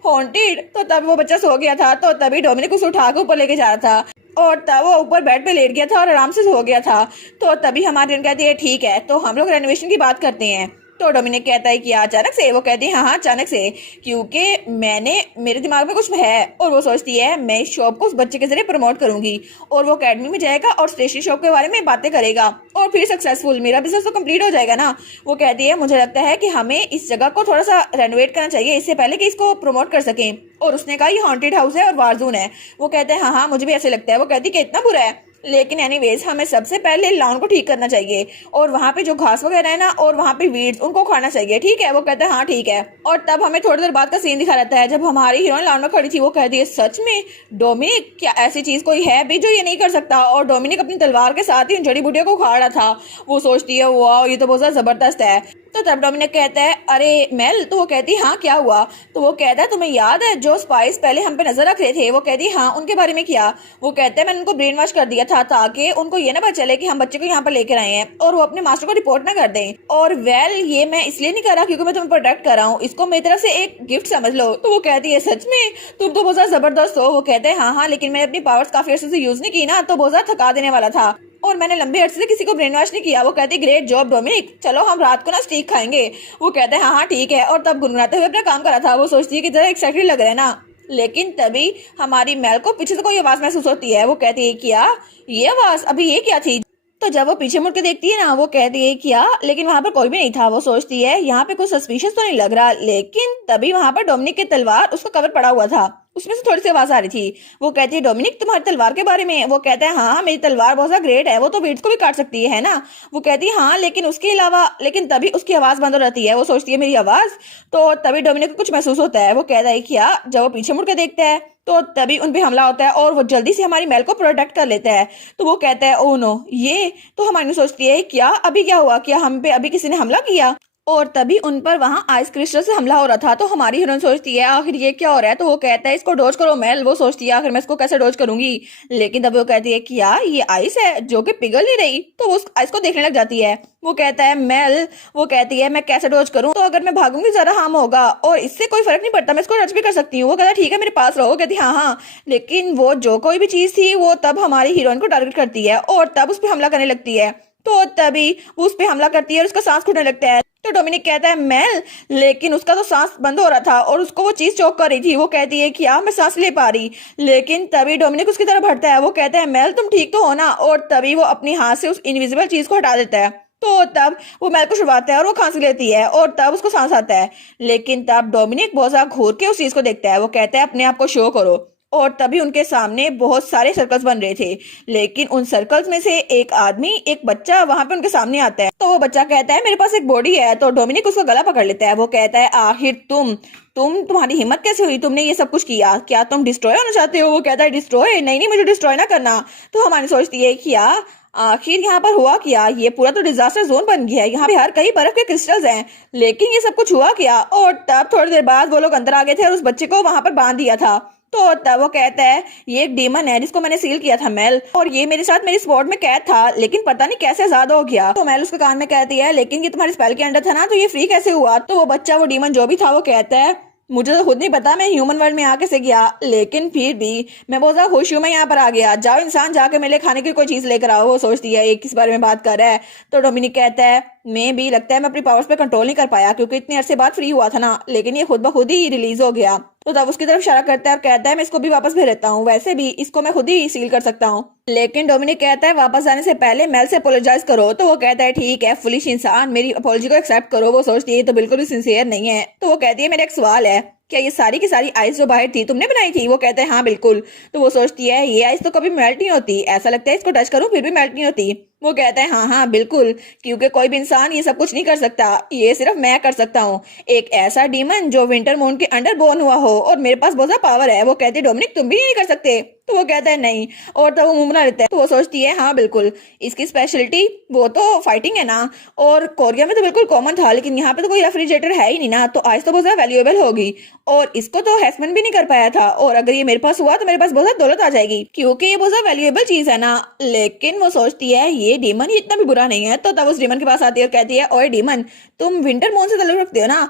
हॉन्टेड? तो तब वो बच्चा सो गया था। तो तभी डोमिनिक उसे उठा के ऊपर लेके जा रहा था और तब वो ऊपर बेड पे लेट गया था और आराम से सो गया था। तो तभी हमारी कहती है ठीक है तो हम लोग रेनोवेशन की बात करते हैं। तो डोमिनिक कहता है कि अचानक से? वो कहती है हाँ अचानक से, क्योंकि मेरे दिमाग में कुछ है और वो सोचती है मैं इस शॉप को उस बच्चे के जरिए प्रमोट करूंगी और वो अकेडमी में जाएगा और स्टेशनरी शॉप के बारे में बातें करेगा और फिर सक्सेसफुल मेरा बिजनेस तो कंप्लीट हो जाएगा ना। वो कहती है मुझे लगता है कि हमें इस जगह को थोड़ा सा रेनोवेट करना चाहिए इससे पहले कि इसको प्रमोट कर सकें। और उसने कहा ये हॉन्टेड हाउस है और वार जोन है। वो कहते हैं हाँ मुझे भी ऐसे लगता है। वो कहती है कि इतना बुरा है, लेकिन एनीवेज हमें सबसे पहले लॉन को ठीक करना चाहिए और वहाँ पे जो घास वगैरह है ना और वहाँ पे वीड्स उनको खाना चाहिए, ठीक है? वो कहते हैं हाँ ठीक है। और तब हमें थोड़ी देर बाद का सीन दिखा रहता है जब हमारी हीरोइन लॉन में खड़ी थी। वो कहती है सच में डोमिनिक, क्या ऐसी चीज कोई है भी जो ये नहीं कर सकता? और डोमिनिक अपनी तलवार के साथ ही उन जड़ी बूटियों को उखाड़ रहा था। वो सोचती है वाह ये तो बहुत ज्यादा जबरदस्त है। तो तब डोमिनिक कहता है अरे मेल। तो वो कहती है हाँ क्या हुआ? तो वो कहता है तुम्हें याद है जो स्पाइस पहले हम पे नजर रख रहे थे? वो कहती है हाँ उनके बारे में क्या? वो कहते हैं मैंने उनको ब्रेन वॉश कर दिया था ताकि उनको ये ना पता चले कि हम बच्चे को यहाँ पर लेकर आए हैं और वो अपने मास्टर को रिपोर्ट ना कर दें। और वेल ये मैं इसलिए नहीं कर रहा क्योंकि मैं तुम्हें प्रोटेक्ट कर रहा हूँ, इसको मेरी तरफ से एक गिफ्ट समझ लो। तो वो कहती है सच में तुम तो बहुत ज्यादा जबरदस्त हो। वो कहते हैं हाँ लेकिन मैंने अपनी पावर्स काफी अर्से से यूज नहीं की ना, तो बहुत ज्यादा थका देने वाला था और मैंने लंबे अर्से से किसी को ब्रेन वॉश नहीं किया। वो कहती है ग्रेट जॉब डोमिनिक, चलो हम रात को ना स्टीक खाएंगे। वो कहते हैं हाँ हाँ ठीक है। और तब गुनगुनाते हुए अपना काम करा था। वो सोचती है कि जरा एक्साइटेड लग रहा है ना, लेकिन तभी हमारी मेल को पीछे से कोई आवाज महसूस होती है। वो कहती है क्या ये आवाज? अभी ये क्या थी? तो जब वो पीछे मुड़ के देखती है ना वो कहती है क्या, लेकिन वहां पर कोई भी नहीं था। वो सोचती है यहाँ पे कुछ सस्पिशियस तो नहीं लग रहा, लेकिन तभी वहां पर डोमिनिक की तलवार उसको कवर पड़ा हुआ था, उसमें से थोड़ी सी आवाज आ रही थी। वो कहती है डोमिनिक तुम्हारी तलवार के बारे में? वो कहता है हाँ मेरी तलवार बहुत ज्यादा ग्रेट है, वो तो वीड्स को भी काट सकती है ना। वो कहती है हाँ लेकिन उसके अलावा, लेकिन तभी उसकी आवाज बंद हो जाती है। वो सोचती है मेरी आवाज? तो तभी डोमिनिक को कुछ महसूस होता है। वो कहता है क्या? जब वो पीछे मुड़ के देखता है तो तभी उन पे हमला होता है और वो जल्दी से हमारी मेल को प्रोटेक्ट कर लेता है। तो वो कहता है ओ नो ये। तो हमारी सोचती है क्या अभी क्या हुआ, क्या हम पे अभी किसी ने हमला किया? और तभी उन पर वहां आइस क्रिस्टल से हमला हो रहा था। तो हमारी हीरोइन सोचती है आखिर ये क्या हो रहा है? तो वो कहता है इसको डोज करो मेल। वो सोचती है आखिर मैं इसको कैसे डोज करूंगी, लेकिन तभी वो कहती है कि यार ये आइस है जो कि पिघल नहीं रही। तो वो उस आइस को देखने लग जाती है। वो कहता है मेल, वो कहती है मैं कैसे डोज करूं? तो अगर मैं भागूंगी ज्यादा हार्म होगा और इससे कोई फर्क नहीं पड़ता, मैं इसको टच भी कर सकती हूँ। वो कहता है ठीक है मेरे पास रहो। कहती हाँ हाँ, लेकिन वो जो कोई भी चीज थी वो तब हमारी हीरोइन को टारगेट करती है और तब उस पर हमला करने लगती है। तो तभी वो उस पर हमला करती है और उसका सांस घुटने लगता है। तो डोमिनिक कहता है मेल, लेकिन उसका तो सांस बंद हो रहा था और उसको वो चीज चोक कर रही थी। वो कहती है क्या मैं सांस ले पा रही? लेकिन तभी डोमिनिक उसकी तरफ बढ़ता है। वो कहता है मेल तुम ठीक तो हो ना? और तभी वो अपनी हाथ से उस इनविजिबल चीज को हटा देता है। तो तब वो मेल को छुड़वाता है और वो खांसी लेती है और तब उसको सांस आता है। लेकिन तब डोमिनिक बहुत ज्यादा घूर के उस चीज को देखता है। वो कहता है अपने आप को शो करो। और तभी उनके सामने बहुत सारे सर्कल्स बन रहे थे, लेकिन उन सर्कल्स में से एक आदमी, एक बच्चा वहां पे उनके सामने आता है। तो वो बच्चा कहता है मेरे पास एक बॉडी है। तो डोमिनिक उसका गला पकड़ लेता है। वो कहता है आखिर तुम्हारी हिम्मत कैसे हुई? तुमने ये सब कुछ किया? क्या तुम डिस्ट्रॉय होना चाहते हो? वो कहता है डिस्ट्रॉय? नहीं नहीं मुझे डिस्ट्रॉय ना करना। तो हमारी सोचती है क्या आखिर यहाँ पर हुआ क्या? ये पूरा तो डिजास्टर जोन बन गया है, यहाँ पे हर कहीं बर्फ के क्रिस्टल्स हैं, लेकिन ये सब कुछ हुआ क्या? और तब थोड़ी देर बाद वो लोग अंदर आ गए थे और उस बच्चे को वहां पर बांध दिया था। तो तब वो कहता है ये एक डीमन है जिसको मैंने सील किया था मेल, और ये मेरे साथ मेरी स्पॉट में कैद था, लेकिन पता नहीं कैसे आजाद हो गया। तो मेल उसके कान में कहती है लेकिन ये तुम्हारे स्पेल के अंडर था ना, तो ये फ्री कैसे हुआ? तो वो बच्चा, वो डीमन जो भी था, वो कहता है मुझे तो खुद नहीं पता मैं ह्यूमन वर्ल्ड में आ कैसे गया, लेकिन फिर भी मैं बहुत ज्यादा खुश हूँ मैं यहाँ पर आ गया। जाओ इंसान, जाके मेरे लिए खाने की कोई चीज लेकर आओ। वो सोचती है ये किस बारे में बात कर रहा है। तो डोमिनिक कहता है मैं भी लगता है मैं अपनी पावर्स पे कंट्रोल नहीं कर पाया क्योंकि इतने अरसे बाद फ्री हुआ था ना, लेकिन ये खुद ब खुद ही रिलीज हो गया। तो तब उसकी तरफ इशारा करता है और कहता है मैं इसको भी वापस भेज देता हूँ, वैसे भी इसको मैं खुद ही सील कर सकता हूँ। लेकिन डोमिनिक कहता है वापस जाने से पहले मेल से अपोलोजाइज करो। तो वो कहता है ठीक है फुलिश इंसान, मेरी अपोलॉजी को एक्सेप्ट करो। वो सोचती है तो बिल्कुल भी सिंसियर नहीं है। तो वो कहती है मेरा एक सवाल है, क्या ये सारी की सारी आइस जो बाहर थी तुमने बनाई थी? वो कहते हैं हाँ बिल्कुल। तो वो सोचती है ये आइस तो कभी मेल्ट नहीं होती, ऐसा लगता है इसको टच करूं फिर भी मेल्ट नहीं होती। वो कहता है हाँ हाँ बिल्कुल, क्योंकि कोई भी इंसान ये सब कुछ नहीं कर सकता, ये सिर्फ मैं कर सकता हूँ, एक ऐसा डीमन जो विंटर मून के अंडर बोर्न हुआ हो, और मेरे पास बहुत ज्यादा पावर है। वो कहती है डोमिनिक तुम भी नहीं कर सकते? तो वो कहता है नहीं, और तब वो मुंह बना लेता है। तो वो सोचती है हाँ बिल्कुल, इसकी स्पेशलिटी वो तो फाइटिंग है ना, और कोरिया में तो बिल्कुल कॉमन था, लेकिन यहाँ पे तो कोई रेफ्रिजरेटर है ही नहीं ना, तो आज तो बहुत ज्यादा वैल्यूएबल होगी, और इसको तो हैसमैन भी नहीं कर पाया था, और अगर ये मेरे पास हुआ तो मेरे पास बहुत ज्यादा दौलत आ जाएगी, क्योंकि ये बहुत ज्यादा वैल्यूएबल चीज है ना। लेकिन वो सोचती है ये डीमन ही इतना भी बुरा नहीं है। तो तब उस डीमन के पास आती है और कहती है ओए डीमन, तुम विंटर मून से ताल्लुक रखते हो ना,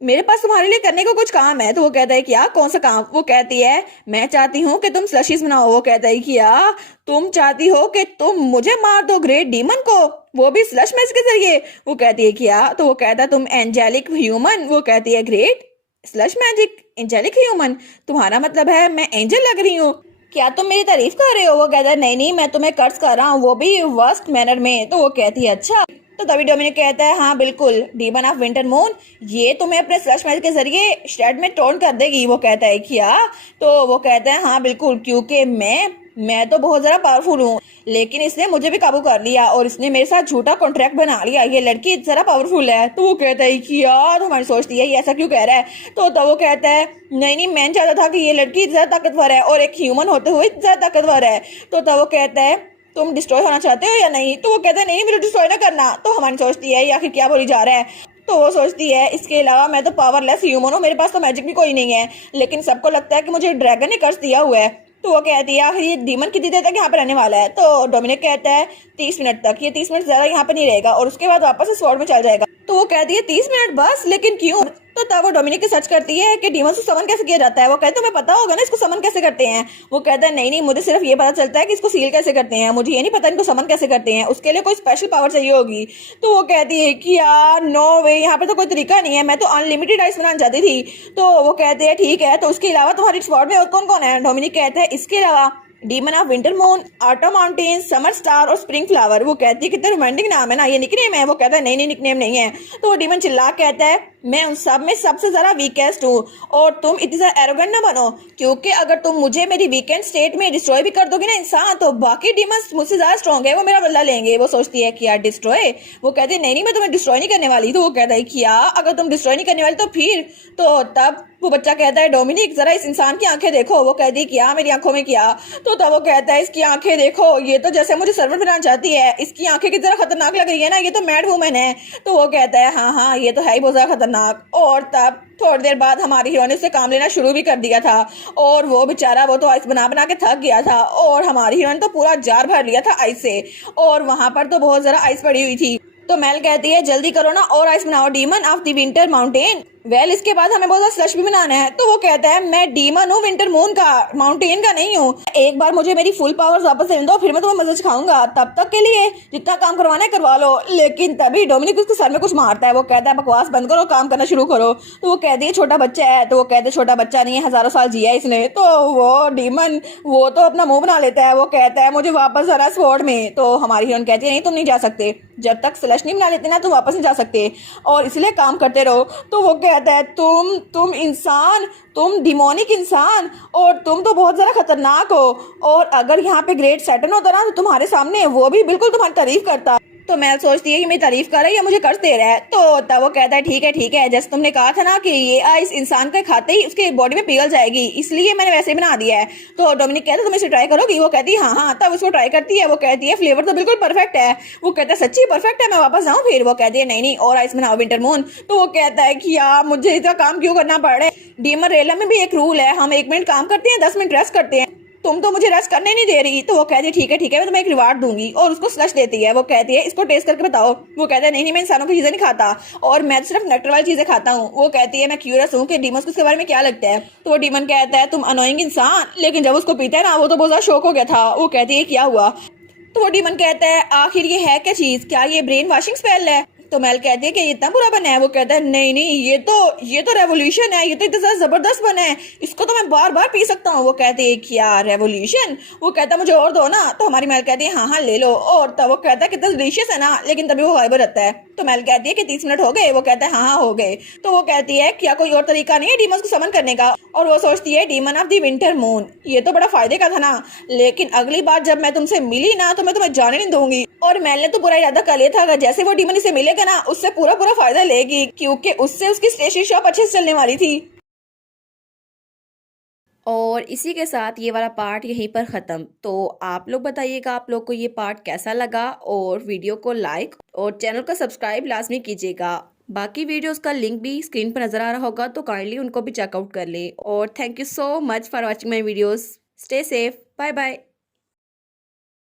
मेरे पास तुम्हारे लिए करने को कुछ काम है। तो वो कहता है क्या, कौन सा काम? वो कहती है मैं चाहती हूँ कि तुम स्लशीज बनाओ। वो कहता है क्या तुम चाहती हो कि तुम मुझे मार दो ग्रेट डीमन को? वो भी स्लश मैच के जरिए। वो कहती है क्या? तो वो कहता है तुम एंजेलिक ह्यूमन। वो कहती है great, slush magic, angelic human, तुम्हारा मतलब है मैं एंजल लग रही हूँ, क्या तुम मेरी तारीफ कर रहे हो? वो कहता है नहीं नहीं, मैं तुम्हें कर्ज कर रहा हूँ, वो भी वर्स्ट मैनर में। तो वो कहती है अच्छा। तो तभी डोमिनिक कहता है हाँ बिल्कुल, डीमन ऑफ विंटर मून ये तुम्हें अपने स्लश मैजिक के जरिए शेड में टोन कर देगी। वो कहता है क्या? तो वो कहता है हाँ बिल्कुल, क्योंकि मैं तो बहुत ज्यादा पावरफुल हूँ, लेकिन इसने मुझे भी काबू कर लिया और इसने मेरे साथ झूठा कॉन्ट्रैक्ट बना लिया, ये लड़की जरा पावरफुल है। तो वो कहता है कि यार हमारी सोचती है ये ऐसा क्यों कह रहा है? तो वो कहता है नहीं नहीं, मैं चाहता था कि ये लड़की ज्यादा ताकतवर है और एक ह्यूमन होते हुए ज्यादा ताकतवर है। तो वो कहता है तुम डिस्ट्रॉय होना चाहते हो या नहीं? तो वो कहता है नहीं, मुझे डिस्ट्रॉय ना करना। तो हमारी सोचती है ये आखिर क्या बोली जा रहा है? तो वो सोचती है इसके अलावा मैं तो पावरलेस ह्यूमन हूँ, मेरे पास तो मैजिक भी कोई नहीं है, लेकिन सबको लगता है कि मुझे ड्रैगन ने कर्ज दिया हुआ है। तो वो कहती है आखिर ये डीमन कितनी देर तक यहाँ पे रहने वाला है? तो डोमिनिक कहता है 30 मिनट तक, ये 30 मिनट ज्यादा यहाँ पे नहीं रहेगा और उसके बाद वापस स्वॉर्ड में चल जाएगा। तो वो कहती है 30 मिनट बस, लेकिन क्यों? तो तब वो डोमिनिक की सर्च करती है कि डीमन को समन कैसे किया जाता है। वो कहते हैं तुम्हें पता होगा ना इसको समन कैसे करते हैं। वो कहता है नहीं नहीं, मुझे सिर्फ ये पता चलता है कि इसको सील कैसे करते हैं, मुझे ये नहीं पता इनको समन कैसे करते हैं, उसके लिए कोई स्पेशल पावर चाहिए होगी। तो वो कहती है कि यार नो वे, यहाँ पे तो कोई तरीका नहीं है, मैं तो अनलिमिटेड आइस बनाना चाहती थी। तो वो कहते हैं ठीक है, तो उसके अलावा तुम्हारी स्क्वाड में और कौन कौन है? डोमिनिक कहता है इसके अलावा demon of winter moon, auto mountain, summer star और स्प्रिंग फ्लावर। वो कहती है कितने रोमांटिक नाम है ना, ये निकनेम है? वो कहता है नहीं नहीं, निकनेम नहीं है। तो वो डीमन चिल्ला कहता है मैं उन सब में सबसे ज्यादा वीकेस्ट हूँ और तुम इतनी ज्यादा एरोगेंट ना बनो, क्योंकि अगर तुम मुझे मेरी वीकेंड स्टेट में डिस्ट्रॉय भी कर दोगे ना इंसान, तो बाकी डीमंस मुझसे ज्यादा स्ट्रॉन्ग है, वो मेरा बदला लेंगे। वो सोचती है कि यार डिस्ट्रॉय? वो कहते हैं नहीं नहीं, मैं तुम्हें डिस्ट्रॉय नहीं करने वाली। तो वो कहता है कि यार अगर तुम डिस्ट्रॉय नहीं करने वाली तो फिर? तो तब वो बच्चा कहता है डोमिनिक जरा इस इंसान की आंखें देखो। वो कहती है क्या? मेरी आंखों में क्या? तो तब वो कहता है इसकी आंखें देखो, ये तो जैसे मुझे सर्वर बनाना चाहती है, इसकी आंखें की जरा खतरनाक लग रही है ना, ये तो मैड वुमन है। तो वो कहता है हाँ हाँ, ये तो है ही बहुत ज्यादा खतरनाक। और तब थोड़ी देर बाद हमारी हीरोइन ने उससे काम लेना शुरू भी कर दिया था और वो बेचारा वो तो आइस बना बना के थक गया था और हमारी हीरोइन तो पूरा जार भर लिया था आइस से और वहां पर तो बहुत ज्यादा आइस पड़ी हुई थी। तो मेल कहती है जल्दी करो ना और आइस बनाओ, demon of the winter mountain. Well इसके बाद हमें बहुत स्लश भी बनाना है। तो वो कहता है मैं डीमन हूँ विंटर मून का, माउंटेन का नहीं हूँ, एक बार मुझे मेरी फुल पावर्स वापस ले दो फिर मैं तुम्हें मजा सिखाऊंगा, तब तक के लिए जितना काम करवाना है करवा लो। लेकिन तभी डोमिनिक उसके सर में कुछ मारता है। वो कहता है बकवास बंद करो, काम करना शुरू करो। तो वो कहती है छोटा बच्चा है। तो वो कहते हैं छोटा बच्चा नहीं है, हजारों साल जिया है इसने। तो वो डीमन वो तो अपना मुंह बना लेता है, वो कहता है मुझे वापस जाना स्वॉर्ड में। तो हमारी हीरोइन कहती है नहीं तुम नहीं जा सकते, जब तक स्लश नहीं बना लेते ना तुम वापस नहीं जा सकते और इसलिए काम करते रहो। तो वो कहता है तुम इंसान, तुम डिमोनिक इंसान और तुम तो बहुत ज्यादा खतरनाक हो, और अगर यहाँ पे ग्रेट सैटर्न होता ना तो तुम्हारे सामने वो भी बिल्कुल तुम्हारी तारीफ करता। तो मैं सोचती है कि मेरी तारीफ कर रहा है या मुझे कर्ज दे रहा है। तो तब वो कहता है ठीक है, जैसे तुमने कहा था ना कि ये आइस इंसान के खाते ही उसके बॉडी में पिघल जाएगी, इसलिए मैंने वैसे ही बना दिया है। तो डोमिनिक कहता है तुम इसे ट्राई करोगी? वो कहती है हाँ। तब उसको ट्राई करती है, वो कहती है फ्लेवर तो बिल्कुल परफेक्ट है। वो कहता है सच्ची परफेक्ट है, मैं वापस जाऊँ फिर? वो कहती है नहीं और आइस बनाओ विंटर मून। तो वो कहता है कि यार मुझे इतना काम क्यों करना पड़ रहा है? डीमन रेला में भी एक रूल है, हम 1 मिनट काम करते हैं 10 मिनट रेस्ट करते हैं, तुम तो मुझे रेस्ट करने नहीं दे रही। तो वो कहती है ठीक है मैं तुम्हें एक रिवार्ड दूंगी और उसको स्लश देती है। वो कहती है इसको टेस्ट करके बताओ। वो कहता है नहीं मैं इंसानों की चीजें नहीं खाता और मैं सिर्फ नेक्टर वाली चीजें खाता हूँ। वो कहती है मैं क्यूरियस हूँ कि डीमन को इसके बारे में क्या लगता है। तो वो डीमन कहता है तुम अनोइंग इंसान, लेकिन जब उसको पीता है ना वो तो बहुत ज्यादा शौक हो गया था। वो कहती है क्या हुआ? तो वो डीमन कहता है आखिर ये है क्या चीज, क्या ये ब्रेन वॉशिंग स्पेल है? तो मेल कहती है कि ये इतना बुरा बना है। वो कहता है नहीं ये तो रेवोल्यूशन है, ये तो इतना जबरदस्त बना है, इसको तो मैं बार बार पी सकता हूँ। वो कहती है क्या रेवोल्यूशन? वो कहता है मुझे और दो ना। तो हमारी मेल कहती है हाँ ले लो। और तब वो कहता है कितना डिलीशियस है ना, लेकिन तभी वो वाइबर रहता है। तो मेल कहती है कि 30 मिनट हो गए? वो कहता है हाँ हो गए। तो वो कहती है क्या कोई और तरीका नहीं है डीमन को समन करने का? और वो सोचती है demon of the winter moon, ये तो बड़ा फायदे का था ना, लेकिन अगली बार जब मैं तुमसे मिली ना तो मैं तुम्हें जाने नहीं दूंगी। और मेल ने तो पूरा इरादा कर लिया था अगर जैसे वो डीमन इसे मिलेगा ना उससे पूरा फायदा लेगी, क्योंकि उससे उसकी स्टेशनरी शॉप अच्छे से चलने वाली थी। और इसी के साथ ये वाला पार्ट यहीं पर ख़त्म। तो आप लोग बताइएगा आप लोग को ये पार्ट कैसा लगा और वीडियो को लाइक और चैनल को सब्सक्राइब लाजमी कीजिएगा। बाकी वीडियोस का लिंक भी स्क्रीन पर नज़र आ रहा होगा तो काइंडली उनको भी चेकआउट कर ले। और thank you so much for watching my videos. Stay safe, bye bye.